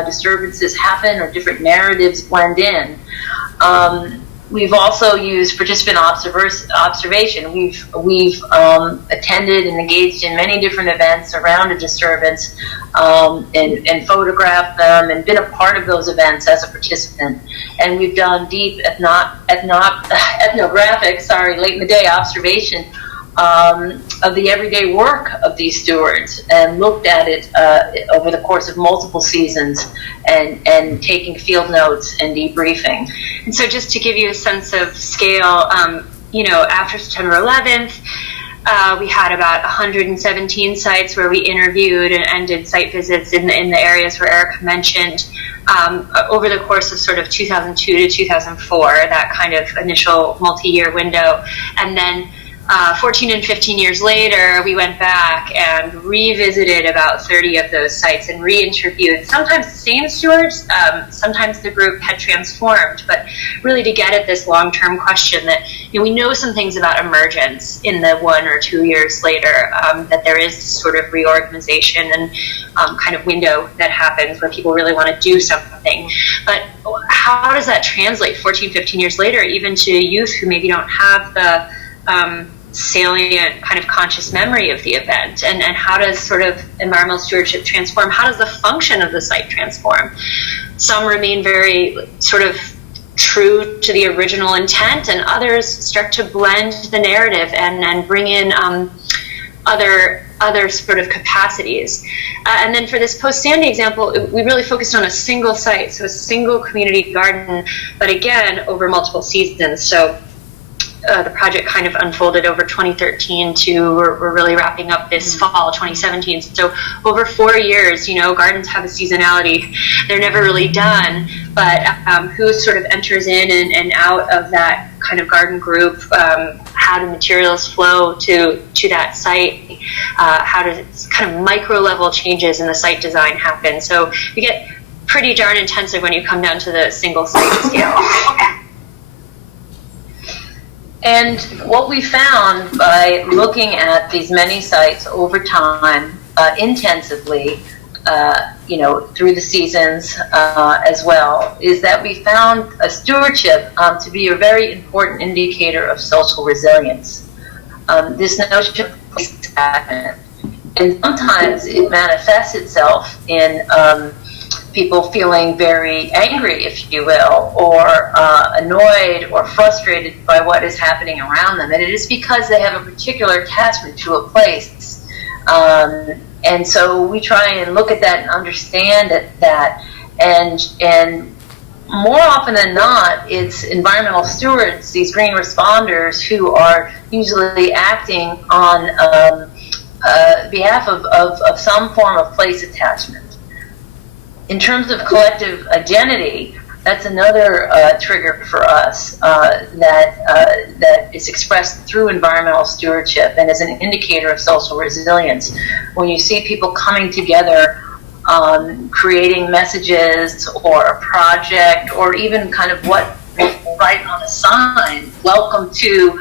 disturbances happen or different narratives blend in. We've also used participant observation. We've attended and engaged in many different events around a disturbance, and photographed them and been a part of those events as a participant. And we've done deep ethnographic, late in the day observation of the everyday work of these stewards, and looked at it over the course of multiple seasons, and taking field notes and debriefing. And so just to give you a sense of scale, after September 11th, we had about 117 sites where we interviewed and did site visits in the areas where Erica mentioned, over the course of sort of 2002 to 2004, that kind of initial multi-year window. And then 14 and 15 years later, we went back and revisited about 30 of those sites and re-interviewed sometimes the same stewards, sometimes the group had transformed, but really to get at this long-term question that, we know some things about emergence in the 1 or 2 years later, that there is this sort of reorganization and kind of window that happens where people really want to do something. But how does that translate 14, 15 years later, even to youth who maybe don't have the salient kind of conscious memory of the event, and how does sort of environmental stewardship transform? How does the function of the site transform? Some remain very sort of true to the original intent, and others start to blend the narrative and bring in other sort of capacities. And then for this post-Sandy example, we really focused on a single site, so a single community garden, but again, over multiple seasons. So the project kind of unfolded over 2013 to we're really wrapping up this fall, 2017. So over 4 years, gardens have a seasonality. They're never really done, but who sort of enters in and out of that kind of garden group, how do materials flow to that site, how does kind of micro level changes in the site design happen. So we get pretty darn intensive when you come down to the single site scale. And what we found by looking at these many sites over time, intensively, through the seasons as well, is that we found a stewardship to be a very important indicator of social resilience. This notion of stagnant, and sometimes it manifests itself in people feeling very angry, if you will, or annoyed or frustrated by what is happening around them. And it is because they have a particular attachment to a place. And so we try and look at that and understand that. And more often than not, it's environmental stewards, these green responders, who are usually acting on behalf of some form of place attachment. In terms of collective identity, that's another trigger for us that is expressed through environmental stewardship and is an indicator of social resilience. When you see people coming together, creating messages or a project, or even kind of what people write on a sign, welcome to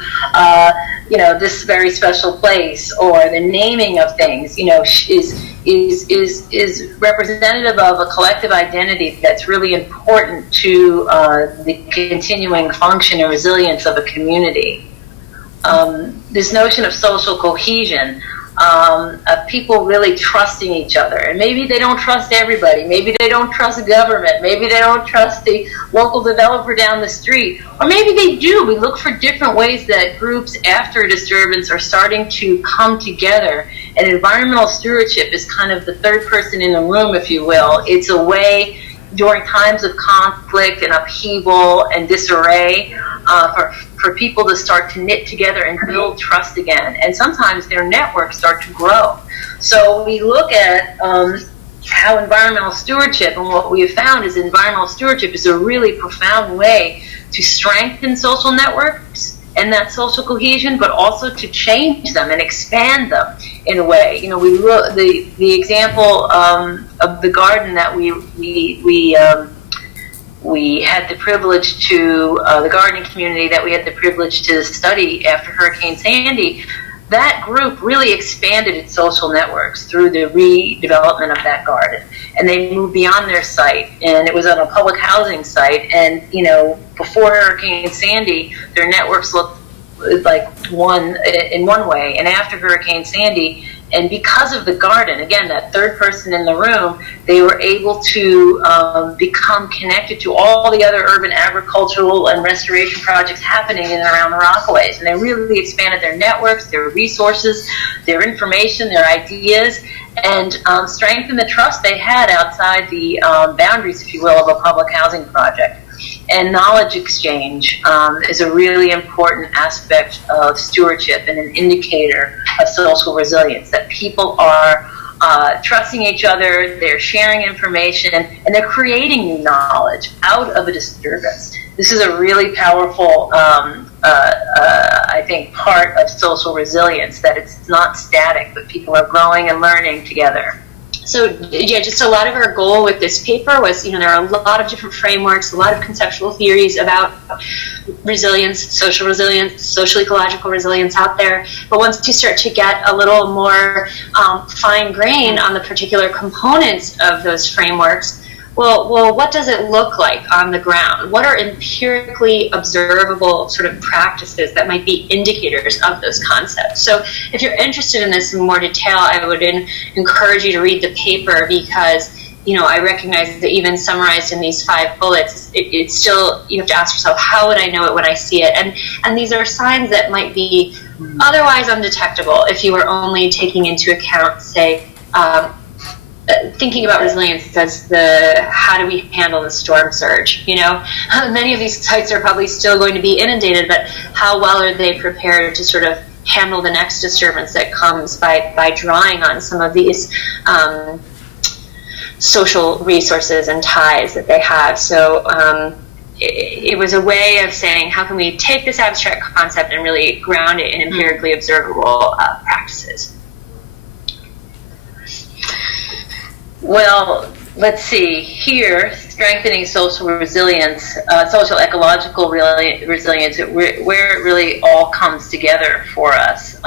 this very special place, or the naming of things, is representative of a collective identity that's really important to the continuing function and resilience of a community. This notion of social cohesion, of people really trusting each other. And maybe they don't trust everybody. Maybe they don't trust government. Maybe they don't trust the local developer down the street. Or maybe they do. We look for different ways that groups after a disturbance are starting to come together. And environmental stewardship is kind of the third person in the room, if you will. It's a way during times of conflict and upheaval and disarray for people to start to knit together and build trust again. And sometimes their networks start to grow. So we look at how environmental stewardship, and what we have found is environmental stewardship is a really profound way to strengthen social networks and that social cohesion, but also to change them and expand them in a way. We look the example of the garden that we had the privilege to, the gardening community that we had the privilege to study after Hurricane Sandy, that group really expanded its social networks through the redevelopment of that garden. And they moved beyond their site, and it was on a public housing site. And, you know, before Hurricane Sandy, their networks looked like one in one way, and after Hurricane Sandy, and because of the garden, again, that third person in the room, they were able to become connected to all the other urban agricultural and restoration projects happening in and around the Rockaways. And they really expanded their networks, their resources, their information, their ideas, and strengthened the trust they had outside the boundaries, if you will, of a public housing project. And knowledge exchange is a really important aspect of stewardship and an indicator of social resilience, that people are trusting each other, they're sharing information, and they're creating new knowledge out of a disturbance. This is a really powerful, I think, part of social resilience, that it's not static, but people are growing and learning together. So yeah, just a lot of our goal with this paper was, you know, there are a lot of different frameworks, a lot of conceptual theories about resilience, social ecological resilience out there. But once you start to get a little more fine grain on the particular components of those frameworks, well, what does it look like on the ground? What are empirically observable sort of practices that might be indicators of those concepts? So if you're interested in this in more detail, I would encourage you to read the paper, because, you know, I recognize that even summarized in these 5 bullets, it's still, you have to ask yourself, how would I know it when I see it? And these are signs that might be otherwise undetectable if you were only taking into account, say, thinking about resilience as how do we handle the storm surge, you know? Many of these sites are probably still going to be inundated, but how well are they prepared to sort of handle the next disturbance that comes by drawing on some of these social resources and ties that they have? So it was a way of saying, how can we take this abstract concept and really ground it in empirically observable practices? Well, let's see. Here, strengthening social resilience, social ecological resilience, where it really all comes together for us.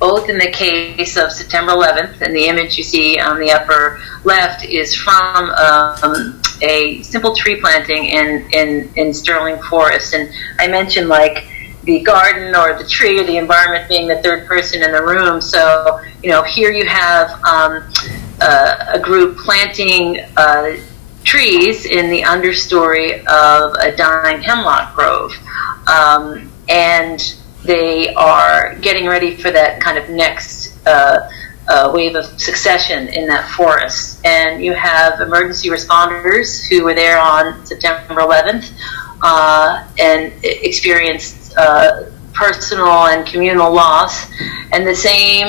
Both in the case of September 11th, and the image you see on the upper left is from a simple tree planting in Sterling Forest. And I mentioned, like, the garden or the tree or the environment being the third person in the room. So, you know, here you have a group planting trees in the understory of a dying hemlock grove. And they are getting ready for that kind of next wave of succession in that forest. And you have emergency responders who were there on September 11th and experienced personal and communal loss. And the same,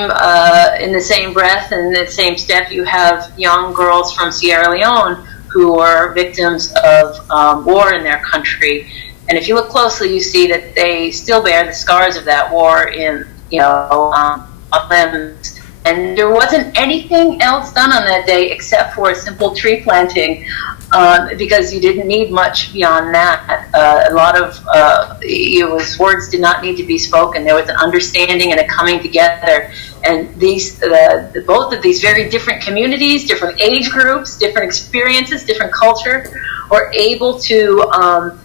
in the same breath and the same step, you have young girls from Sierra Leone who are victims of war in their country. And if you look closely, you see that they still bear the scars of that war in, you know, on limbs. And there wasn't anything else done on that day except for a simple tree planting, because you didn't need much beyond that. A lot of words did not need to be spoken. There was an understanding and a coming together. And these, both of these very different communities, different age groups, different experiences, different culture, were able to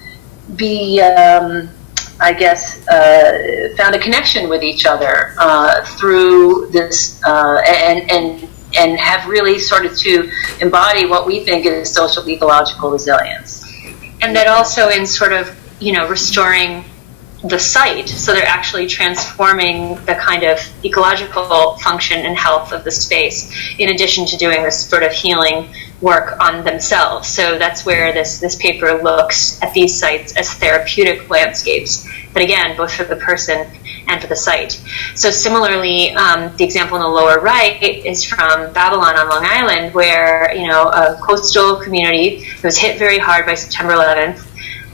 be, I guess, found a connection with each other through this, and have really started to embody what we think is social ecological resilience. And that also in sort of, you know, restoring the site, so they're actually transforming the kind of ecological function and health of the space, in addition to doing this sort of healing work on themselves. So that's where this paper looks at these sites as therapeutic landscapes, but again, both for the person and for the site. So similarly, the example in the lower right is from Babylon on Long Island, where, you know, a coastal community that was hit very hard by September 11th,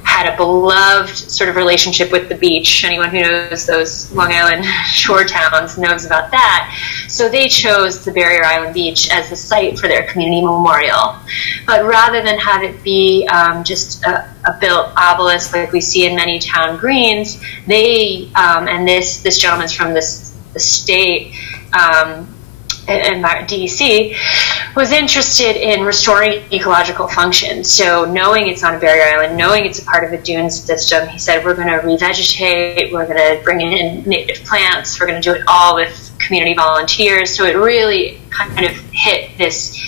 had a beloved sort of relationship with the beach. Anyone who knows those Long Island shore towns knows about that. So they chose the Barrier Island Beach as the site for their community memorial. But rather than have it be just a built obelisk like we see in many town greens, they, and this gentleman's from this the state, and DEC, was interested in restoring ecological function. So knowing it's on a barrier island, knowing it's a part of a dune system, he said, we're going to revegetate, we're going to bring in native plants, we're going to do it all with community volunteers. So it really kind of hit this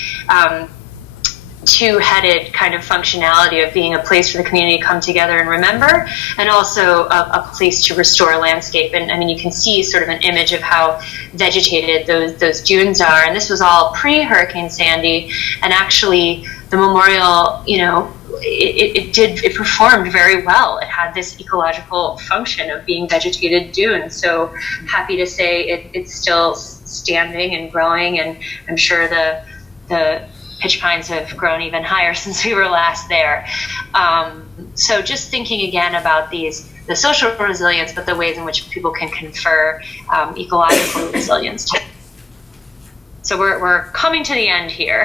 two-headed kind of functionality of being a place for the community to come together and remember, and also a place to restore landscape. And I mean, you can see sort of an image of how vegetated those dunes are. And this was all pre-Hurricane Sandy, and actually the memorial, you know, it performed very well. It had this ecological function of being vegetated dunes. So happy to say it's still standing and growing, and I'm sure the pitch pines have grown even higher since we were last there. So just thinking again about the social resilience, but the ways in which people can confer ecological resilience. So we're coming to the end here.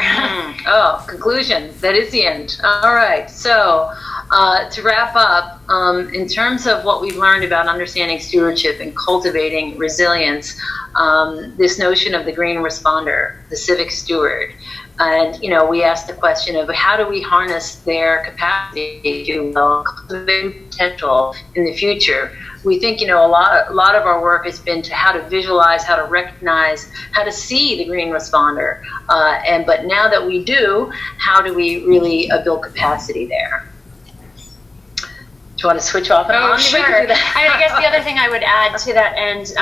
Oh, conclusion. That is the end. All right. So to wrap up, in terms of what we've learned about understanding stewardship and cultivating resilience, this notion of the green responder, the civic steward, and, you know, we asked the question of how do we harness their capacity, if you will, cultivate potential in the future. We think, you know, a lot of our work has been to how to visualize, how to recognize, how to see the green responder. But now that we do, how do we really build capacity there? Do you want to switch off and on? Oh, sure. I guess the other thing I would add to that end,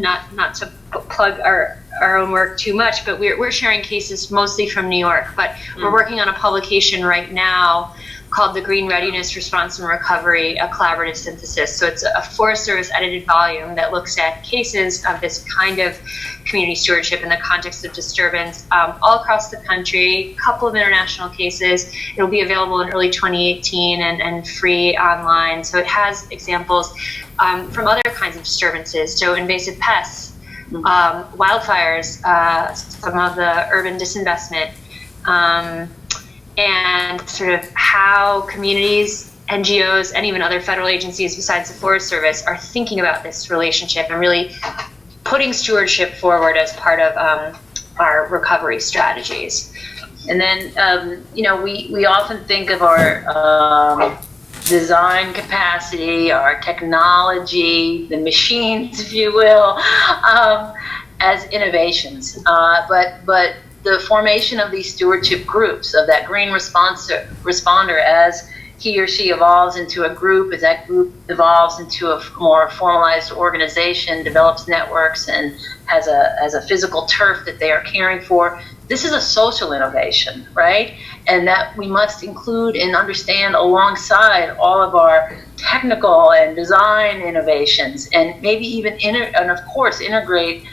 not to plug our own work too much, but we're sharing cases mostly from New York, but we're working on a publication right now called the Green Readiness, Response and Recovery, a Collaborative Synthesis. So it's a Forest Service edited volume that looks at cases of this kind of community stewardship in the context of disturbance all across the country, a couple of international cases. It'll be available in early 2018 and free online. So it has examples from other kinds of disturbances. So invasive pests, wildfires, some of the urban disinvestment, and sort of how communities, NGOs, and even other federal agencies besides the Forest Service are thinking about this relationship and really putting stewardship forward as part of our recovery strategies. And then, you know, we often think of our design capacity, our technology, the machines, if you will, as innovations. But the formation of these stewardship groups, of that green responder, as he or she evolves into a group, as that group evolves into a more formalized organization, develops networks, and has a physical turf that they are caring for, this is a social innovation, right? And that we must include and understand alongside all of our technical and design innovations, and maybe even of course integrate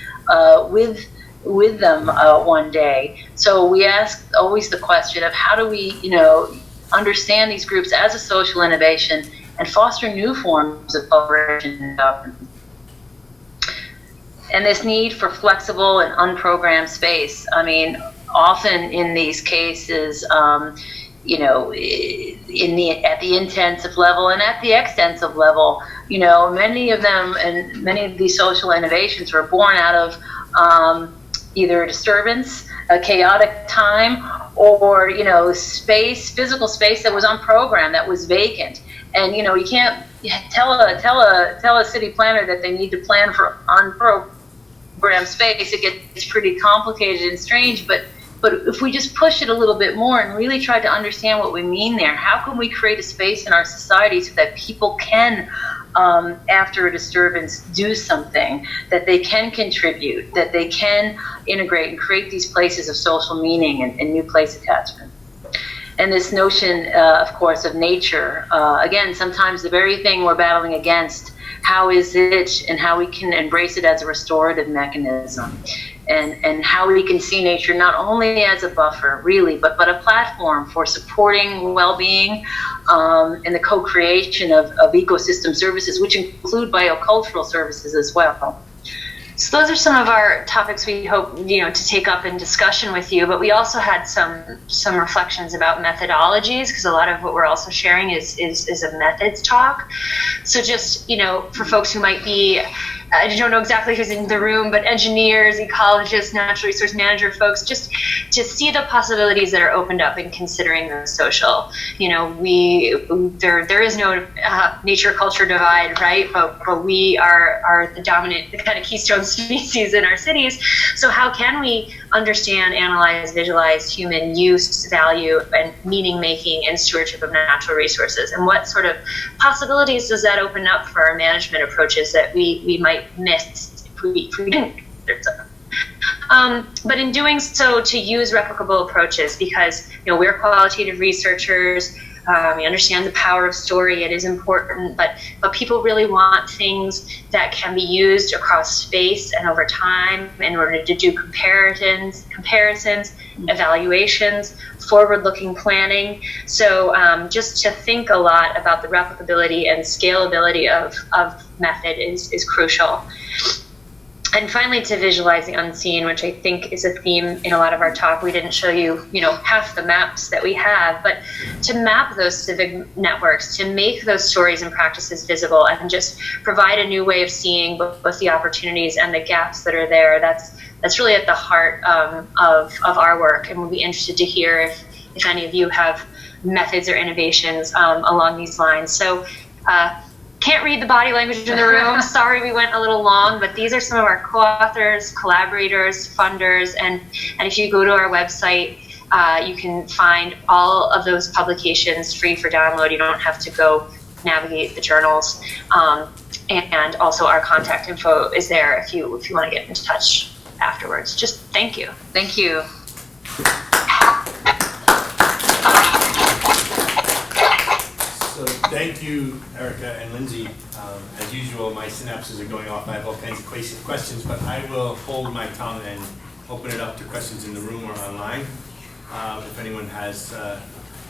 with them one day. So we ask always the question of how do we, you know, understand these groups as a social innovation and foster new forms of collaboration and governance. And this need for flexible and unprogrammed space. I mean, often in these cases, you know, at the intensive level and at the extensive level, you know, many of them and many of these social innovations were born out of either a disturbance, a chaotic time, or, you know, physical space that was unprogrammed, that was vacant. And, you know, you can't tell a city planner that they need to plan for unprogrammed space. It gets pretty complicated and strange, but if we just push it a little bit more and really try to understand what we mean there, how can we create a space in our society so that people can, after a disturbance, do something, that they can contribute, that they can integrate and create these places of social meaning and new place attachment. And this notion, of course, of nature, again, sometimes the very thing we're battling against, how is it and how we can embrace it as a restorative mechanism, and how we can see nature not only as a buffer, really, but a platform for supporting well-being and the co-creation of ecosystem services, which include biocultural services as well. So those are some of our topics we hope, you know, to take up in discussion with you, but we also had some reflections about methodologies, because a lot of what we're also sharing is a methods talk. So just, you know, for folks who might be I don't know exactly who's in the room, but engineers, ecologists, natural resource manager folks, just to see the possibilities that are opened up in considering the social. You know, there is no nature culture divide, right? But we are the dominant, the kind of keystone species in our cities. So how can we understand, analyze, visualize human use, value, and meaning making and stewardship of natural resources? And what sort of possibilities does that open up for our management approaches that we might miss if we didn't consider them? But in doing so, to use replicable approaches, because we're qualitative researchers, we understand the power of story. It is important, but people really want things that can be used across space and over time in order to do comparisons, evaluations, forward-looking planning. So just to think a lot about the replicability and scalability of method is crucial. And finally, to visualize the unseen, which I think is a theme in a lot of our talk. We didn't show you, half the maps that we have, but to map those civic networks, to make those stories and practices visible, and just provide a new way of seeing both the opportunities and the gaps that are there. That's really at the heart of our work, and we'll be interested to hear if any of you have methods or innovations along these lines. So. Can't read the body language in the room. Sorry we went a little long, but these are some of our co-authors, collaborators, funders, and if you go to our website, you can find all of those publications free for download. You don't have to go navigate the journals. And also our contact info is there if you want to get in touch afterwards. Just thank you. Thank you. So thank you, Erica and Lindsay. As usual, my synapses are going off. I have all kinds of questions, but I will hold my tongue and open it up to questions in the room or online. If anyone has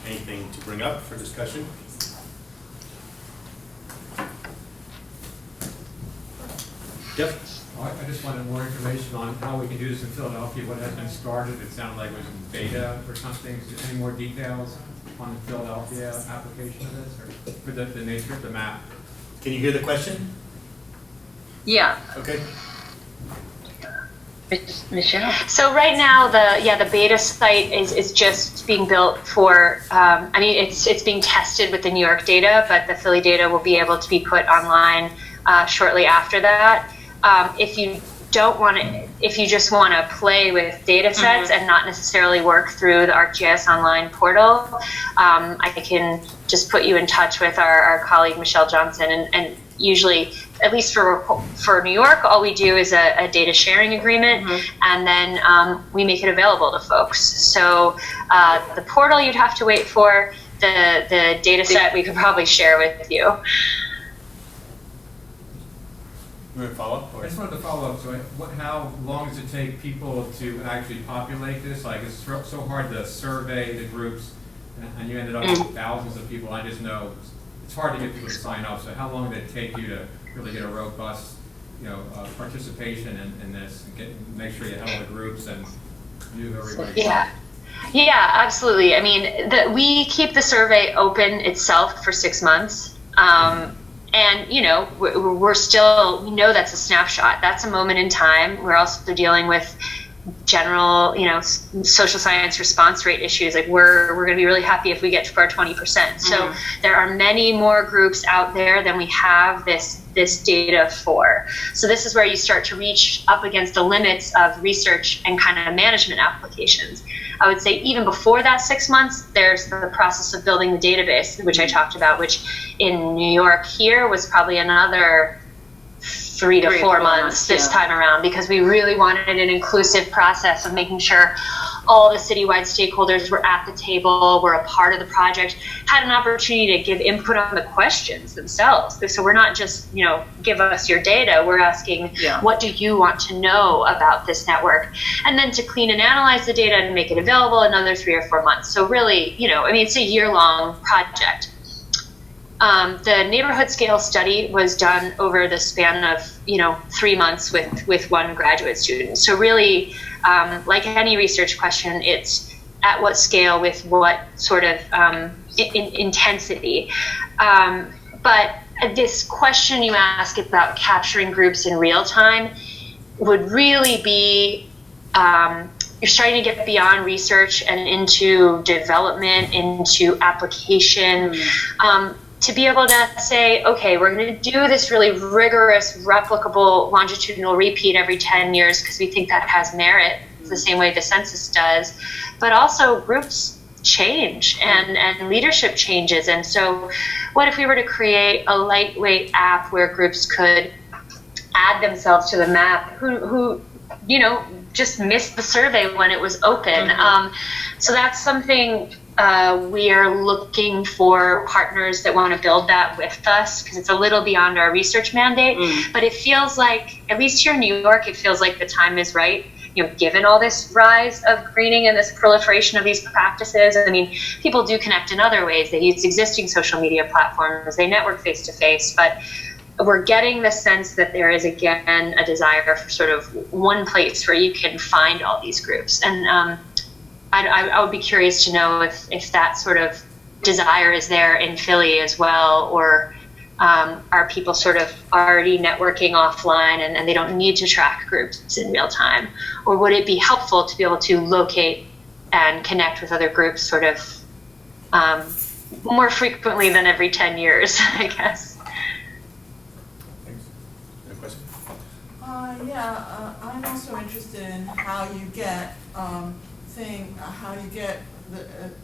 anything to bring up for discussion. Yep. I just wanted more information on how we can do this in Philadelphia, what has been started. It sounded like it was in beta or something. Is there any more details on the Philadelphia application of this, or for the nature of the map? Can you hear the question? Yeah. Okay. Michelle? So right now, the beta site is just being built for. It's being tested with the New York data, but the Philly data will be able to be put online shortly after that. If you just want to play with data sets and not necessarily work through the ArcGIS Online portal, I can just put you in touch with our colleague Michelle Johnson, and usually, at least for New York, all we do is a data sharing agreement, and then we make it available to folks. So the portal you'd have to wait for. The data set we could probably share with you. You want to follow up? I just wanted to follow up. So how long does it take people to actually populate this? Like, it's so hard to survey the groups, and you ended up with thousands of people. I just know it's hard to get people to sign up. So how long did it take you to really get a robust, participation in this, and make sure you had all the groups and knew everybody? Yeah, absolutely. I mean, we keep the survey open itself for 6 months. And, we're still, we know that's a snapshot. That's a moment in time. We're also dealing with general, social science response rate issues. Like we're going to be really happy if we get to our 20%. So there are many more groups out there than we have this data for. So this is where you start to reach up against the limits of research and kind of management applications. I would say even before that 6 months, there's the process of building the database, which I talked about, which in New York here was probably another 3 to 4 months this time around, because we really wanted an inclusive process of making sure all the citywide stakeholders were at the table, were a part of the project, had an opportunity to give input on the questions themselves. So we're not just, give us your data. We're asking, what do you want to know about this network? And then to clean and analyze the data and make it available another 3 or 4 months. So really, it's a year-long project. The neighborhood scale study was done over the span of 3 months with one graduate student. So really, like any research question, it's at what scale with what sort of intensity. But this question you ask about capturing groups in real time would really be, you're starting to get beyond research and into development, into application, to be able to say, okay, we're going to do this really rigorous, replicable, longitudinal repeat every 10 years because we think that has merit, the same way the census does. But also groups change and leadership changes. And so what if we were to create a lightweight app where groups could add themselves to the map who just missed the survey when it was open. So that's something we are looking for partners that want to build that with us, because it's a little beyond our research mandate. But it feels like, at least here in New York, it feels like the time is right. Given all this rise of greening and this proliferation of these practices, I mean, people do connect in other ways. They use existing social media platforms, they network face to face, but we're getting the sense that there is, again, a desire for sort of one place where you can find all these groups. And I would be curious to know if that sort of desire is there in Philly as well, or are people sort of already networking offline and they don't need to track groups in real time? Or would it be helpful to be able to locate and connect with other groups sort of more frequently than every 10 years, I guess? I'm also interested in how you get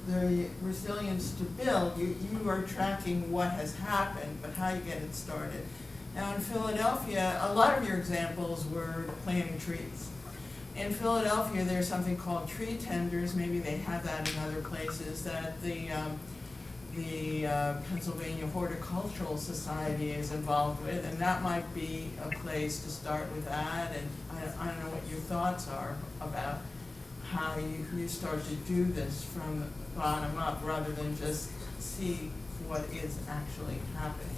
the resilience to build. You are tracking what has happened, but how you get it started. Now in Philadelphia, a lot of your examples were planting trees. In Philadelphia, there's something called tree tenders. Maybe they have that in other places, that the Pennsylvania Horticultural Society is involved with, and that might be a place to start with that. And I don't know what your thoughts are about how you start to do this from the bottom up rather than just see what is actually happening.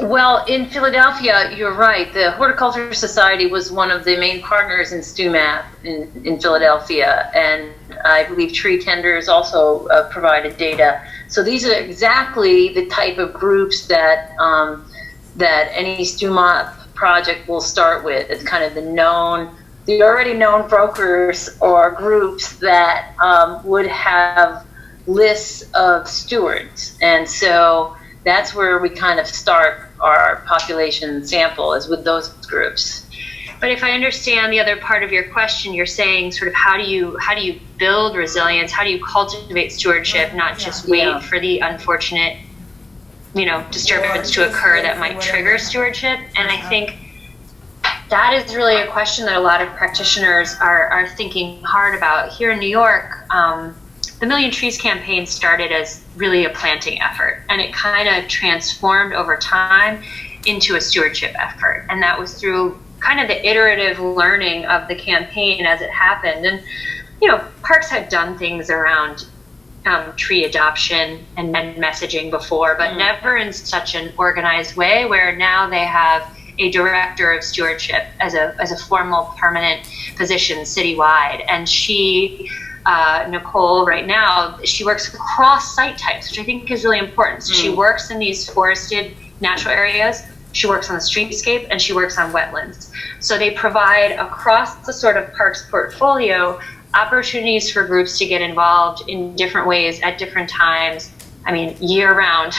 Well, in Philadelphia, you're right. The Horticulture Society was one of the main partners in StuMap in Philadelphia, and I believe tree tenders also provided data. So these are exactly the type of groups that that any StuMap project will start with. It's kind of the already known brokers or groups that would have lists of stewards, and so that's where we kind of start our population sample, is with those groups. But if I understand the other part of your question, you're saying sort of how do you build resilience? How do you cultivate stewardship, not just wait for the unfortunate, disturbance to occur that might trigger stewardship? And I think that is really a question that a lot of practitioners are thinking hard about. Here in New York, the Million Trees campaign started as really a planting effort, and it kind of transformed over time into a stewardship effort. And that was through kind of the iterative learning of the campaign as it happened. And, parks had done things around tree adoption and messaging before, but never in such an organized way, where now they have a director of stewardship as a formal permanent position citywide. And she, Nicole, right now, she works across site types, which I think is really important. So she works in these forested natural areas, she works on the streetscape, and she works on wetlands. So they provide across the sort of parks portfolio opportunities for groups to get involved in different ways at different times. I mean, year round.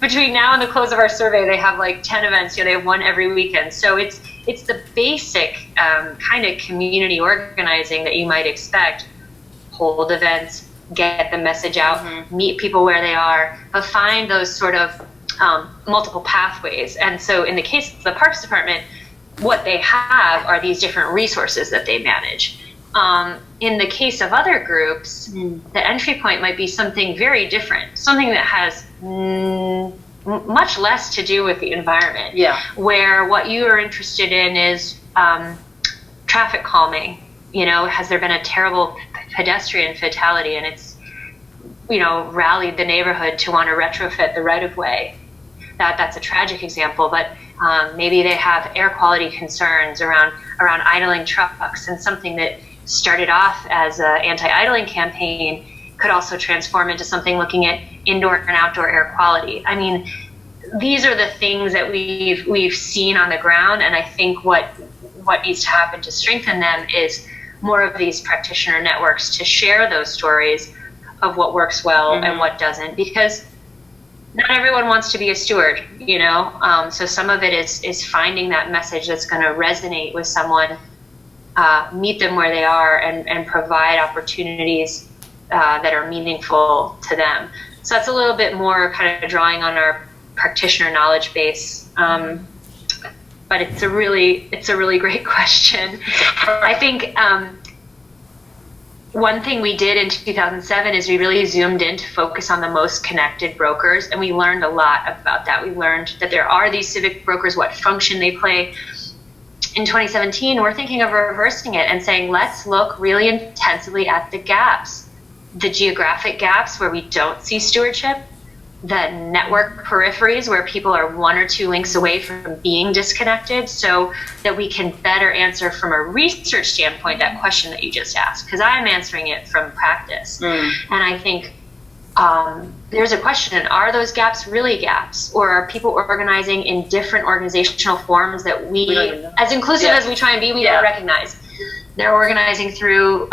Between now and the close of our survey, they have like 10 events. They have one every weekend. So it's the basic kind of community organizing that you might expect. Hold events, get the message out, meet people where they are, but find those sort of multiple pathways. And so in the case of the Parks Department, what they have are these different resources that they manage. In the case of other groups, the entry point might be something very different, something that has much less to do with the environment, where what you are interested in is traffic calming. Has there been a terrible pedestrian fatality, and it's rallied the neighborhood to want to retrofit the right-of-way? That's a tragic example, but maybe they have air quality concerns around idling trucks, and something that started off as an anti-idling campaign could also transform into something looking at indoor and outdoor air quality. I mean, these are the things that we've seen on the ground, and I think what needs to happen to strengthen them is more of these practitioner networks to share those stories of what works well and what doesn't, because not everyone wants to be a steward, you know. So some of it is finding that message that's going to resonate with someone, meet them where they are, and provide opportunities that are meaningful to them. So that's a little bit more kind of drawing on our practitioner knowledge base. But it's a really great question. I think one thing we did in 2007 is we really zoomed in to focus on the most connected brokers, and we learned a lot about that. We learned that there are these civic brokers, what function they play. In 2017, we're thinking of reversing it and saying, let's look really intensively at the gaps, the geographic gaps where we don't see stewardship, the network peripheries where people are one or two links away from being disconnected, so that we can better answer from a research standpoint that question that you just asked, because I'm answering it from practice. And I think there's a question, are those gaps really gaps, or are people organizing in different organizational forms that we as inclusive as we try and be, we don't recognize? They're organizing through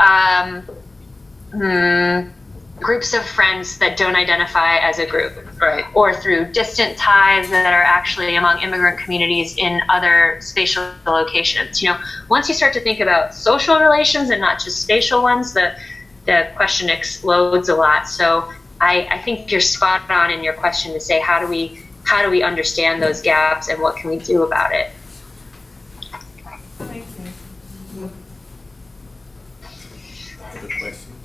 groups of friends that don't identify as a group, Right. or through distant ties that are actually among immigrant communities in other spatial locations. You know, once you start to think about social relations and not just spatial ones, the question explodes a lot. So I think you're spot on in your question to say, how do we understand those gaps and what can we do about it? Thank you. Other questions?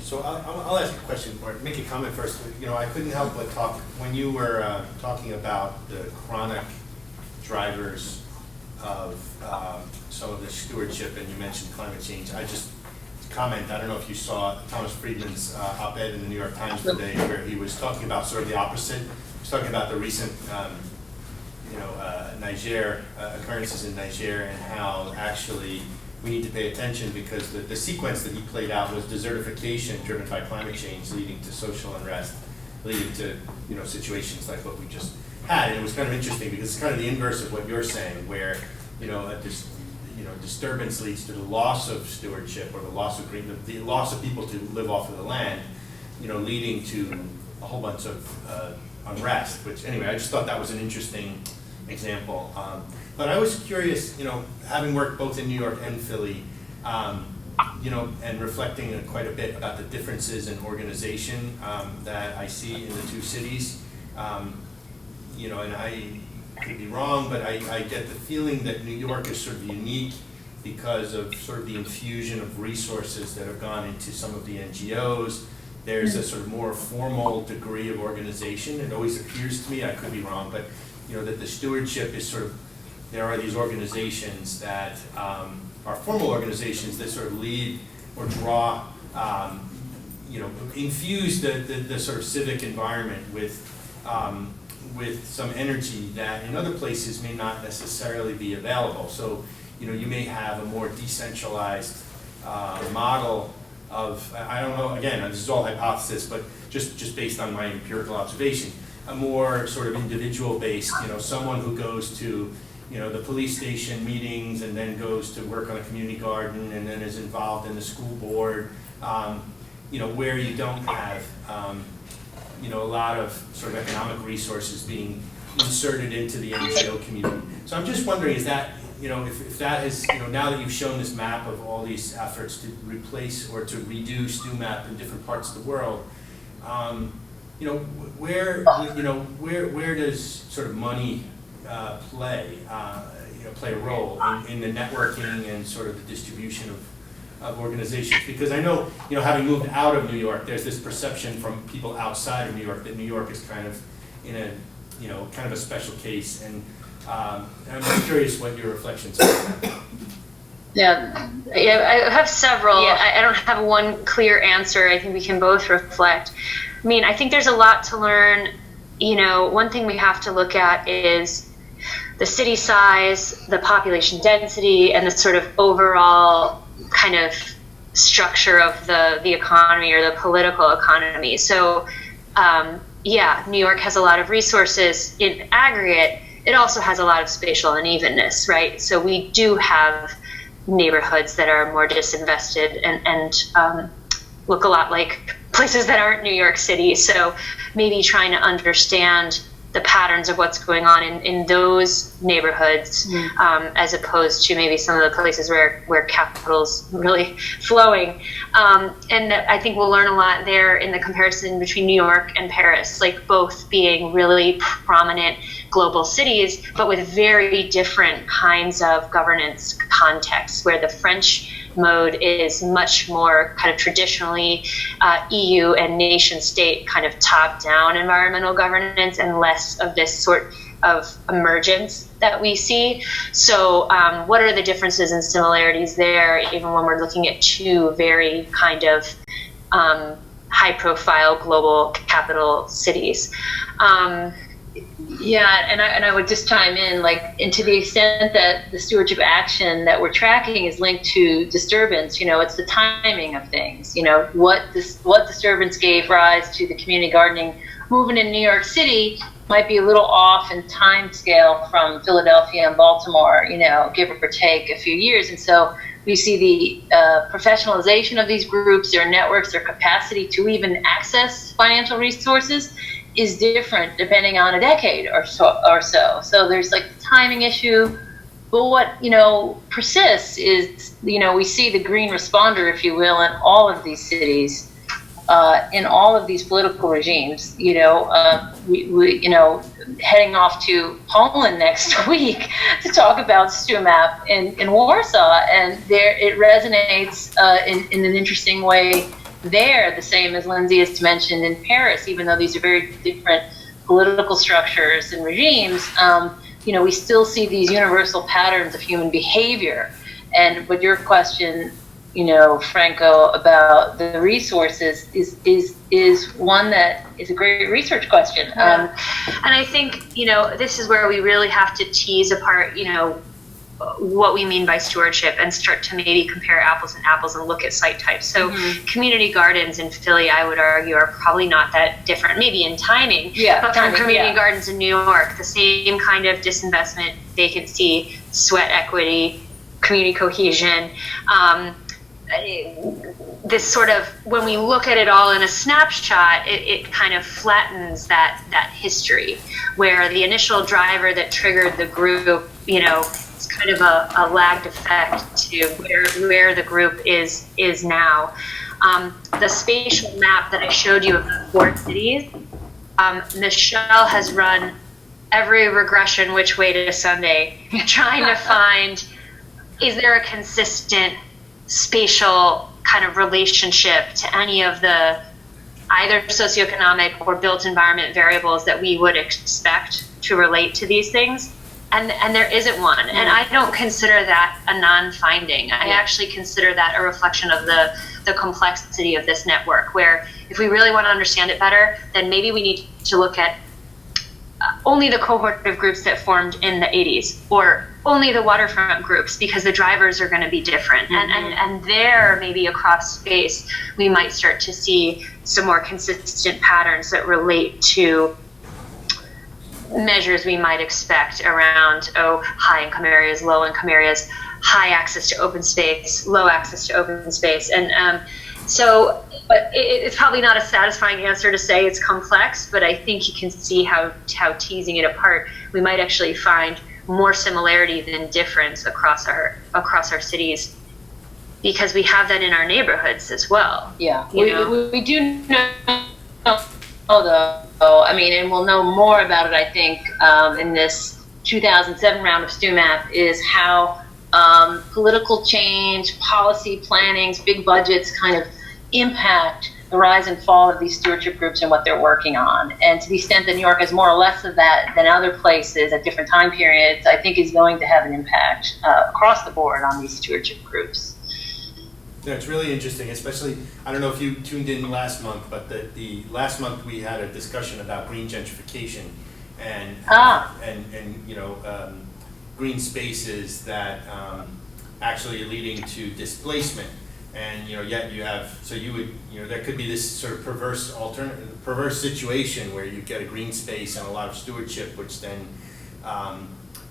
So I'll ask a question, or make a comment first. You know, I couldn't help but talk, when you were talking about the chronic drivers of some of the stewardship, and you mentioned climate change, I just comment, I don't know if you saw Thomas Friedman's op-ed in the New York Times today, where he was talking about sort of the opposite. He was talking about the recent Niger occurrences in Niger, and how actually we need to pay attention, because the sequence that he played out was desertification driven by climate change, leading to social unrest, leading to situations like what we just had. And it was kind of interesting because it's kind of the inverse of what you're saying, where disturbance leads to the loss of stewardship, or the loss of the loss of people to live off of the land, leading to a whole bunch of unrest. Which anyway, I just thought that was an interesting example. But I was curious, having worked both in New York and Philly, and reflecting quite a bit about the differences in organization that I see in the two cities. And I could be wrong, but I get the feeling that New York is sort of unique because of sort of the infusion of resources that have gone into some of the NGOs. There's a sort of more formal degree of organization. It always appears to me, I could be wrong, but that the stewardship is sort of, there are these organizations that are formal organizations that sort of lead or draw, infuse the sort of civic environment with some energy that in other places may not necessarily be available. So, you may have a more decentralized model of, I don't know, again, this is all hypothesis, but just based on my empirical observation, a more sort of individual-based, someone who goes to, the police station meetings and then goes to work on a community garden and then is involved in the school board, where you don't have, a lot of sort of economic resources being inserted into the NGO community. So I'm just wondering, is that, if that is, now that you've shown this map of all these efforts to replace or to redo StuMap in different parts of the world, where does sort of money play a role in the networking and sort of the distribution of organizations? Because I know, having moved out of New York, there's this perception from people outside of New York that New York is kind of in a, kind of a special case. And I'm just curious what your reflections are. Yeah, I have several. I don't have one clear answer. I think we can both reflect. I mean, I think there's a lot to learn. One thing we have to look at is the city size, the population density, and the sort of overall kind of structure of the economy or the political economy. So yeah, New York has a lot of resources in aggregate. It also has a lot of spatial unevenness, right? So we do have neighborhoods that are more disinvested and look a lot like places that aren't New York City. So maybe trying to understand the patterns of what's going on in those neighborhoods, as opposed to maybe some of the places where capital's really flowing. And I think we'll learn a lot there in the comparison between New York and Paris, like both being really prominent global cities, but with very different kinds of governance contexts, where the French mode is much more kind of traditionally EU and nation state kind of top-down environmental governance, and less of this sort of emergence that we see. So what are the differences and similarities there, even when we're looking at two very kind of high-profile global capital cities? Yeah, and I would just chime in, and to the extent that the stewardship action that we're tracking is linked to disturbance, it's the timing of things. What disturbance gave rise to the community gardening movement in New York City might be a little off in time scale from Philadelphia and Baltimore, give or take a few years. And so we see the professionalization of these groups, their networks, their capacity to even access financial resources is different depending on a decade or so. So there's the timing issue, but what persists is we see the green responder, if you will, in all of these cities, in all of these political regimes. We heading off to Poland next week to talk about StuMap in Warsaw, and there it resonates in an interesting way there, the same as Lindsay has mentioned in Paris. Even though these are very different political structures and regimes, we still see these universal patterns of human behavior. And but your question, Franco, about the resources is one that is a great research question. And I think this is where we really have to tease apart what we mean by stewardship and start to maybe compare apples and apples and look at site types. So community gardens in Philly, I would argue, are probably not that different, maybe in timing, but from community gardens in New York, the same kind of disinvestment, vacancy, sweat equity, community cohesion. This sort of, when we look at it all in a snapshot, it kind of flattens that history, where the initial driver that triggered the group, it's kind of a lagged effect to where the group is now. The spatial map that I showed you of the 4 cities, Michelle has run every regression which way to Sunday, trying to find, is there a consistent spatial kind of relationship to any of the either socioeconomic or built environment variables that we would expect to relate to these things? And there isn't one. And I don't consider that a non-finding. I actually consider that a reflection of the complexity of this network, where if we really want to understand it better, then maybe we need to look at only the cohort of groups that formed in the 80s, or only the waterfront groups, because the drivers are going to be different. And there, maybe across space, we might start to see some more consistent patterns that relate to measures we might expect around, high income areas, low income areas, high access to open space, low access to open space. And so it's probably not a satisfying answer to say it's complex, but I think you can see how teasing it apart, we might actually find more similarity than difference across our cities, because we have that in our neighborhoods as well. Yeah, we do know though, and we'll know more about it, I think, in this 2007 round of StuMap, is how political change, policy plannings, big budgets kind of impact the rise and fall of these stewardship groups and what they're working on. And to the extent that New York has more or less of that than other places at different time periods, I think is going to have an impact across the board on these stewardship groups. Yeah, it's really interesting, especially, I don't know if you tuned in last month, but the last month we had a discussion about green gentrification and green spaces that actually are leading to displacement. And, yet you have, so you would, there could be this sort of perverse situation where you get a green space and a lot of stewardship, which then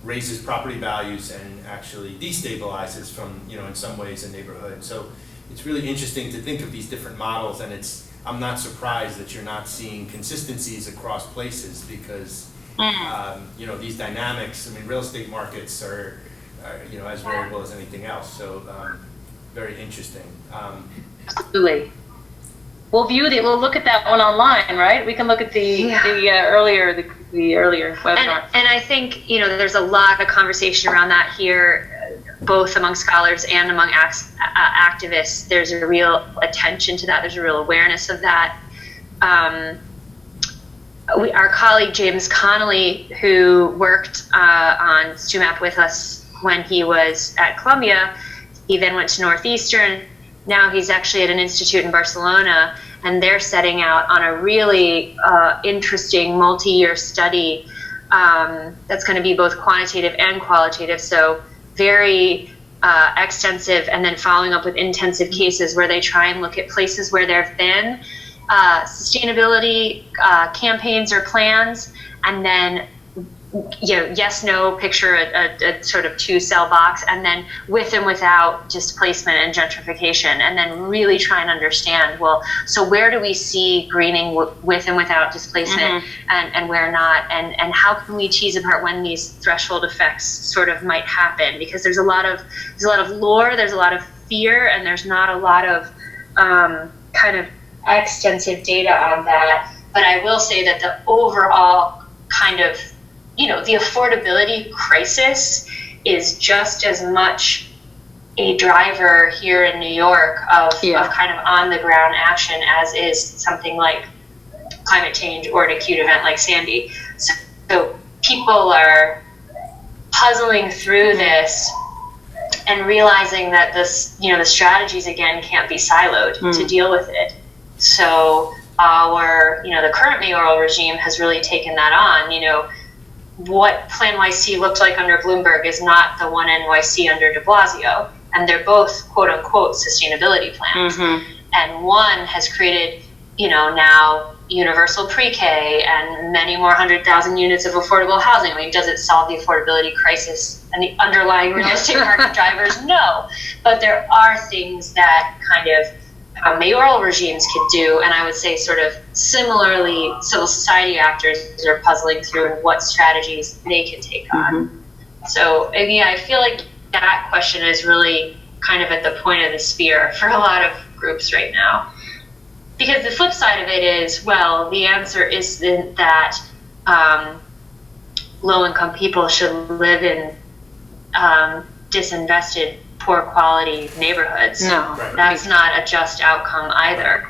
raises property values and actually destabilizes from, in some ways, a neighborhood. So it's really interesting to think of these different models, and I'm not surprised that you're not seeing consistencies across places because, these dynamics, real estate markets are as variable as anything else. So very interesting. Absolutely. We'll look at that one online, right? We can look at the earlier webinar. And I think, there's a lot of conversation around that here, both among scholars and among activists. There's a real attention to that. There's a real awareness of that. Our colleague James Connolly, who worked on StuMap with us when he was at Columbia, he then went to Northeastern. Now he's actually at an institute in Barcelona, and they're setting out on a really interesting multi-year study that's going to be both quantitative and qualitative, so very extensive, and then following up with intensive cases where they try and look at places where there have been sustainability campaigns or plans, and then yes, no, picture a sort of 2-cell box, and then with and without displacement and gentrification, and then really try and understand, well, so where do we see greening with and without displacement, and where not, and how can we tease apart when these threshold effects sort of might happen? Because there's a lot of lore, there's a lot of fear, and there's not a lot of kind of extensive data on that. But I will say that the overall kind of, the affordability crisis is just as much a driver here in New York of kind of on the ground action as is something like climate change or an acute event like Sandy. So people are puzzling through this and realizing that this, the strategies again can't be siloed to deal with it. So our, the current mayoral regime has really taken that on. What Plan YC looked like under Bloomberg is not the one NYC under de Blasio, and they're both quote unquote sustainability plans. And one has created, now universal pre-K and many more 100,000 units of affordable housing. Does it solve the affordability crisis and the underlying real estate market drivers? No, but there are things that kind of mayoral regimes could do, and I would say sort of similarly civil society actors are puzzling through what strategies they can take on. So I feel like that question is really kind of at the point of the spear for a lot of groups right now. Because the flip side of it is, well, the answer isn't that low-income people should live in disinvested, poor quality neighborhoods. No, that's not a just outcome either.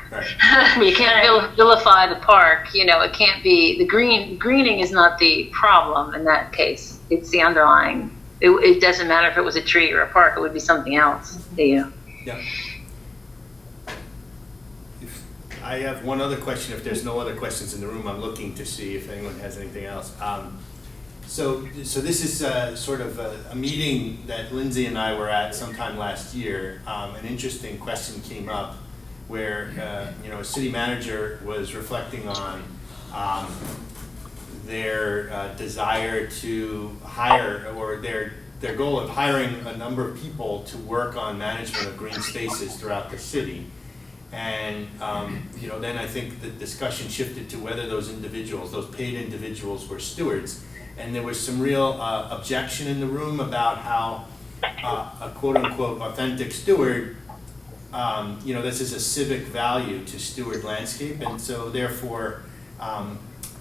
You can't vilify the park. It can't be the greening is not the problem in that case. It's the underlying. It doesn't matter if it was a tree or a park. It would be something else. Yeah. I have one other question. If there's no other questions in the room, I'm looking to see if anyone has anything else. So this is sort of a meeting that Lindsay and I were at sometime last year. An interesting question came up where a city manager was reflecting on their desire to hire, or their goal of hiring a number of people to work on management of green spaces throughout the city. And then I think the discussion shifted to whether those individuals, those paid individuals, were stewards. And there was some real objection in the room about how a quote-unquote authentic steward, this is a civic value to steward landscape, and so therefore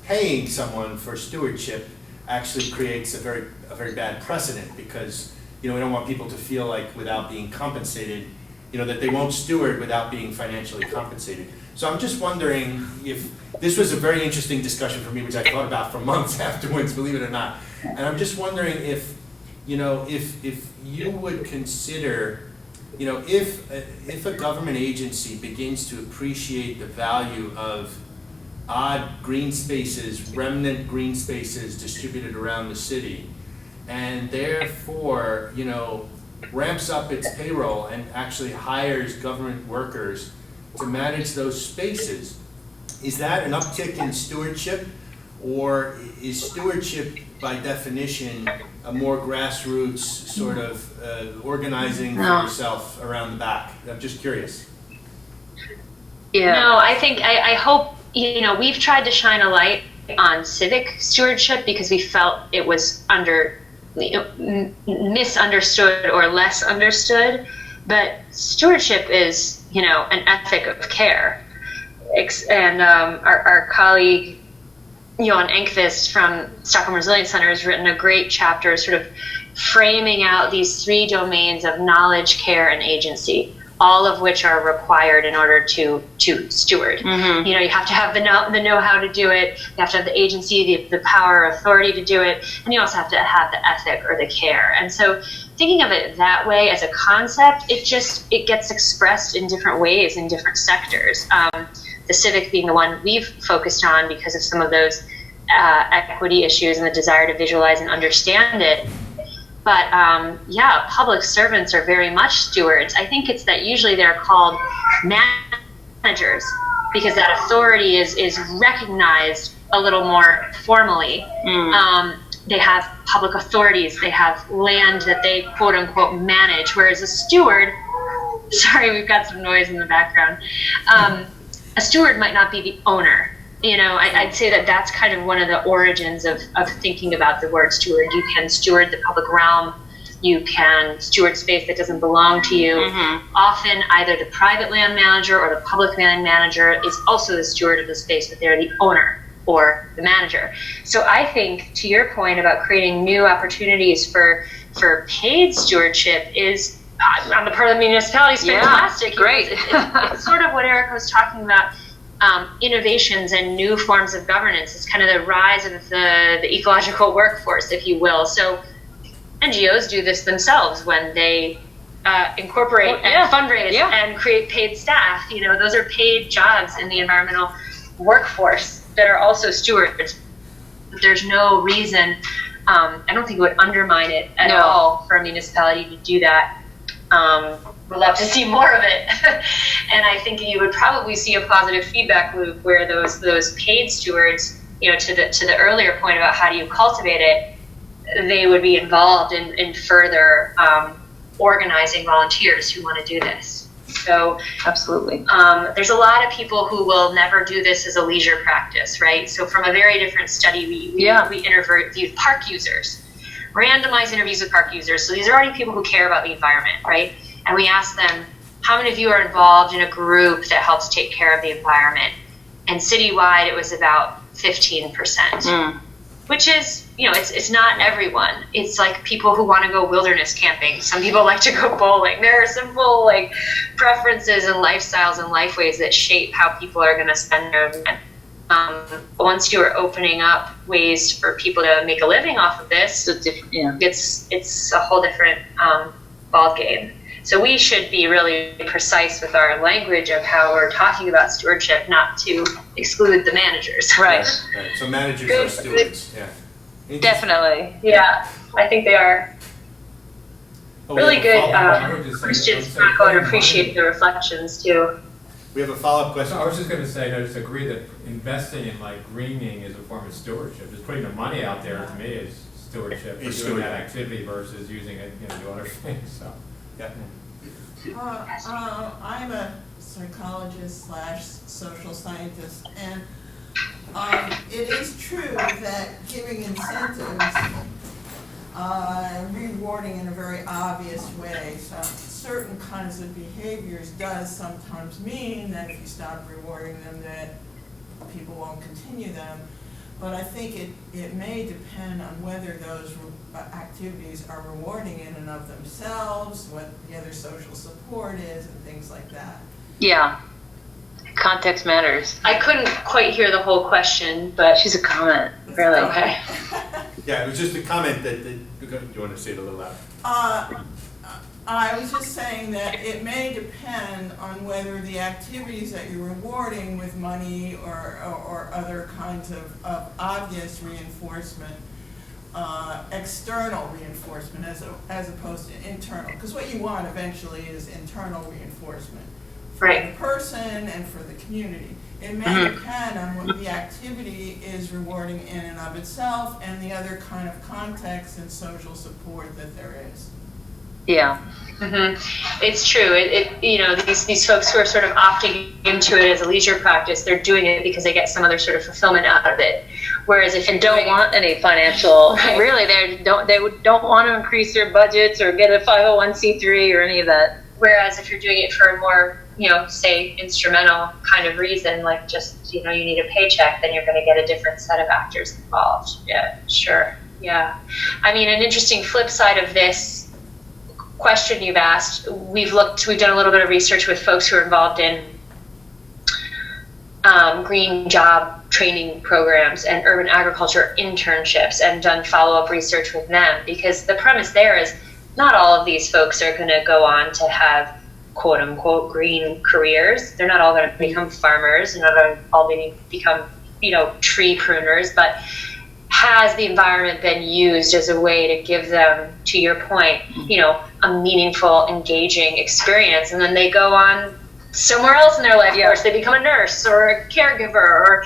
paying someone for stewardship actually creates a very bad precedent, because we don't want people to feel like without being compensated, that they won't steward without being financially compensated. So I'm just wondering if this was a very interesting discussion for me, which I thought about for months afterwards, believe it or not. And I'm just wondering if you would consider, if a government agency begins to appreciate the value of odd green spaces, remnant green spaces distributed around the city, and therefore, ramps up its payroll and actually hires government workers to manage those spaces, is that an uptick in stewardship, or is stewardship by definition a more grassroots sort of organizing for yourself around the back? I'm just curious. Yeah. No, I hope, we've tried to shine a light on civic stewardship because we felt it was misunderstood or less understood. But stewardship is, an ethic of care. And our colleague, Johan Enqvist from Stockholm Resilience Center has written a great chapter sort of framing out these 3 domains of knowledge, care, and agency, all of which are required in order to steward. Mm-hmm. You have to have the know-how to do it, you have to have the agency, the power, authority to do it, and you also have to have the ethic or the care. And so thinking of it that way as a concept, it gets expressed in different ways in different sectors. The civic being the one we've focused on because of some of those equity issues and the desire to visualize and understand it. But public servants are very much stewards. I think it's that usually they're called managers because that authority is recognized a little more formally. They have public authorities, they have land that they quote unquote manage, whereas a steward, sorry, we've got some noise in the background. A steward might not be the owner. I'd say that that's kind of one of the origins of thinking about the word steward. You can steward the public realm. You can steward space that doesn't belong to you. Mm-hmm. Often either the private land manager or the public land manager is also the steward of the space, but they're the owner or the manager. So I think, to your point about creating new opportunities for paid stewardship is, on the part of the municipality, is fantastic. Great. It's sort of what Erica was talking about. Innovations and new forms of governance. It's kind of the rise of the ecological workforce, if you will. So NGOs do this themselves when they incorporate and fundraise and create paid staff. Those are paid jobs in the environmental workforce that are also stewards. There's no reason, I don't think it would undermine it at all for a municipality to do that. We'd love to see more of it. And I think you would probably see a positive feedback loop where those paid stewards, to the earlier point about how do you cultivate it, they would be involved in further organizing volunteers who want to do this. So Absolutely. there's a lot of people who will never do this as a leisure practice, right? So from a very different study, we interviewed park users, randomized interviews with park users. So these are already people who care about the environment, right? And we asked them, how many of you are involved in a group that helps take care of the environment? And citywide, it was about 15%, which is, it's not everyone. It's like people who want to go wilderness camping. Some people like to go bowling. There are simple preferences and lifestyles and life ways that shape how people are going to spend their event. Once you are opening up ways for people to make a living off of this, it's a whole different ball game. So we should be really precise with our language of how we're talking about stewardship, not to exclude the managers. Right. Right. So managers are stewards. Yeah. Definitely. Yeah, I think they are really good. Christians would appreciate the reflections too. We have a follow-up question. I was just going to say, I just agree that investing in greening is a form of stewardship. Just putting the money out there to me is stewardship for doing that activity versus using it, do other things. So. Yeah. I'm a psychologist / social scientist, and it is true that giving incentives, rewarding in a very obvious way, certain kinds of behaviors does sometimes mean that if you stop rewarding them, that people won't continue them. But I think it may depend on whether those activities are rewarding in and of themselves, what the other social support is, and things like that. Yeah. Context matters. I couldn't quite hear the whole question, but She's a comment, really. okay. Yeah, it was just a comment that do you want to say it a little louder? I was just saying that it may depend on whether the activities that you're rewarding with money or other kinds of obvious reinforcement external reinforcement as opposed to internal. Because what you want eventually is internal reinforcement for Right. the person and for the community. It may depend on what the activity is rewarding in and of itself and the other kind of context and social support that there is. Yeah. It's true. These folks who are sort of opting into it as a leisure practice, they're doing it because they get some other sort of fulfillment out of it. Whereas if you Don't want any financial, Right. really, they don't want to increase their budgets or get a 501c3 or any of that. Whereas if you're doing it for a more, say instrumental kind of reason, like just, you need a paycheck, then you're going to get a different set of actors involved. Yeah, sure. Yeah. I mean, an interesting flip side of this question you've asked, we've done a little bit of research with folks who are involved in green job training programs and urban agriculture internships and done follow-up research with them, because the premise there is not all of these folks are going to go on to have quote unquote green careers. They're not all going to become farmers. They're not all going to become, tree pruners, but has the environment been used as a way to give them, to your point, a meaningful, engaging experience, and then they go on somewhere else in their life course. They become a nurse or a caregiver or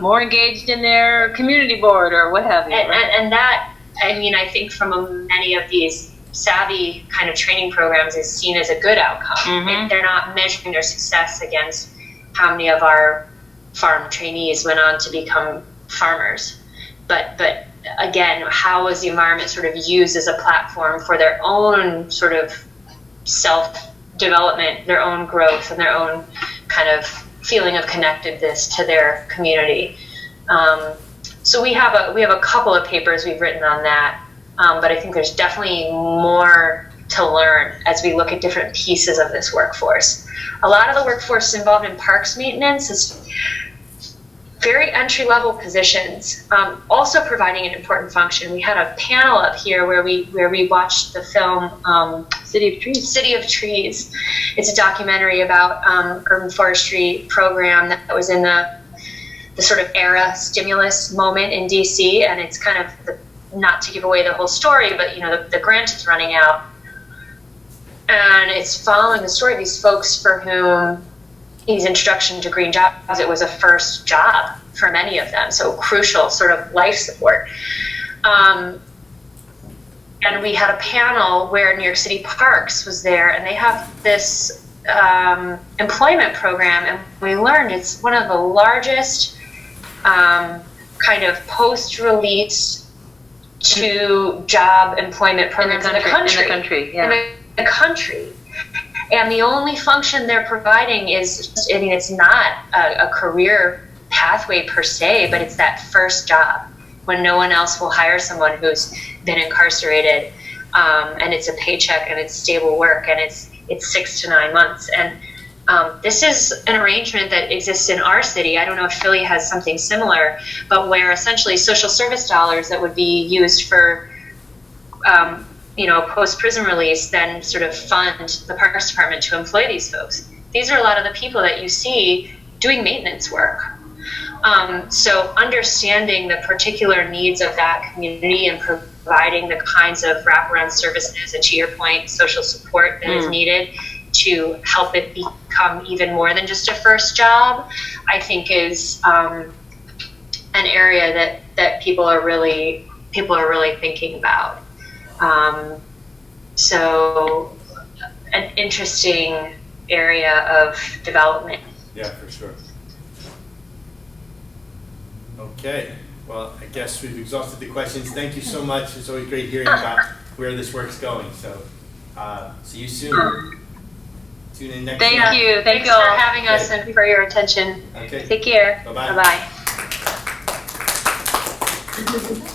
More engaged in their community board or what have you. and that, I think from many of these savvy kind of training programs is seen as a good outcome. If they're not measuring their success against how many of our farm trainees went on to become farmers. But again, how was the environment sort of used as a platform for their own sort of self-development, their own growth, and their own kind of feeling of connectedness to their community. So we have a couple of papers we've written on that, but I think there's definitely more to learn as we look at different pieces of this workforce. A lot of the workforce involved in parks maintenance is very entry-level positions, also providing an important function. We had a panel up here where we watched the film City of Trees. City of Trees. It's a documentary about urban forestry program that was in the sort of era stimulus moment in DC, and it's kind of not to give away the whole story, but the grant is running out, and it's following the story of these folks for whom these introduction to green jobs, it was a first job for many of them, so crucial sort of life support. And we had a panel where New York City Parks was there, and they have this employment program, and we learned it's one of the largest kind of post-release to job employment programs in the country. And the only function they're providing is, it's not a career pathway per se, but it's that first job when no one else will hire someone who's been incarcerated, and it's a paycheck and it's stable work and it's 6 to 9 months. And this is an arrangement that exists in our city. I don't know if Philly has something similar, but where essentially social service dollars that would be used for post-prison release then sort of fund the Parks Department to employ these folks. These are a lot of the people that you see doing maintenance work. So understanding the particular needs of that community and providing the kinds of wraparound services and, to your point, social support that is needed to help it become even more than just a first job, I think is an area that people are really thinking about. So an interesting area of development. Yeah, for sure. Okay, well, I guess we've exhausted the questions. Thank you so much. It's always great hearing about where this work's going. So, see you soon. Tune in next Thank month. you. Thanks all. for having us and for your attention. Okay. Take care. Bye-bye. Bye-bye.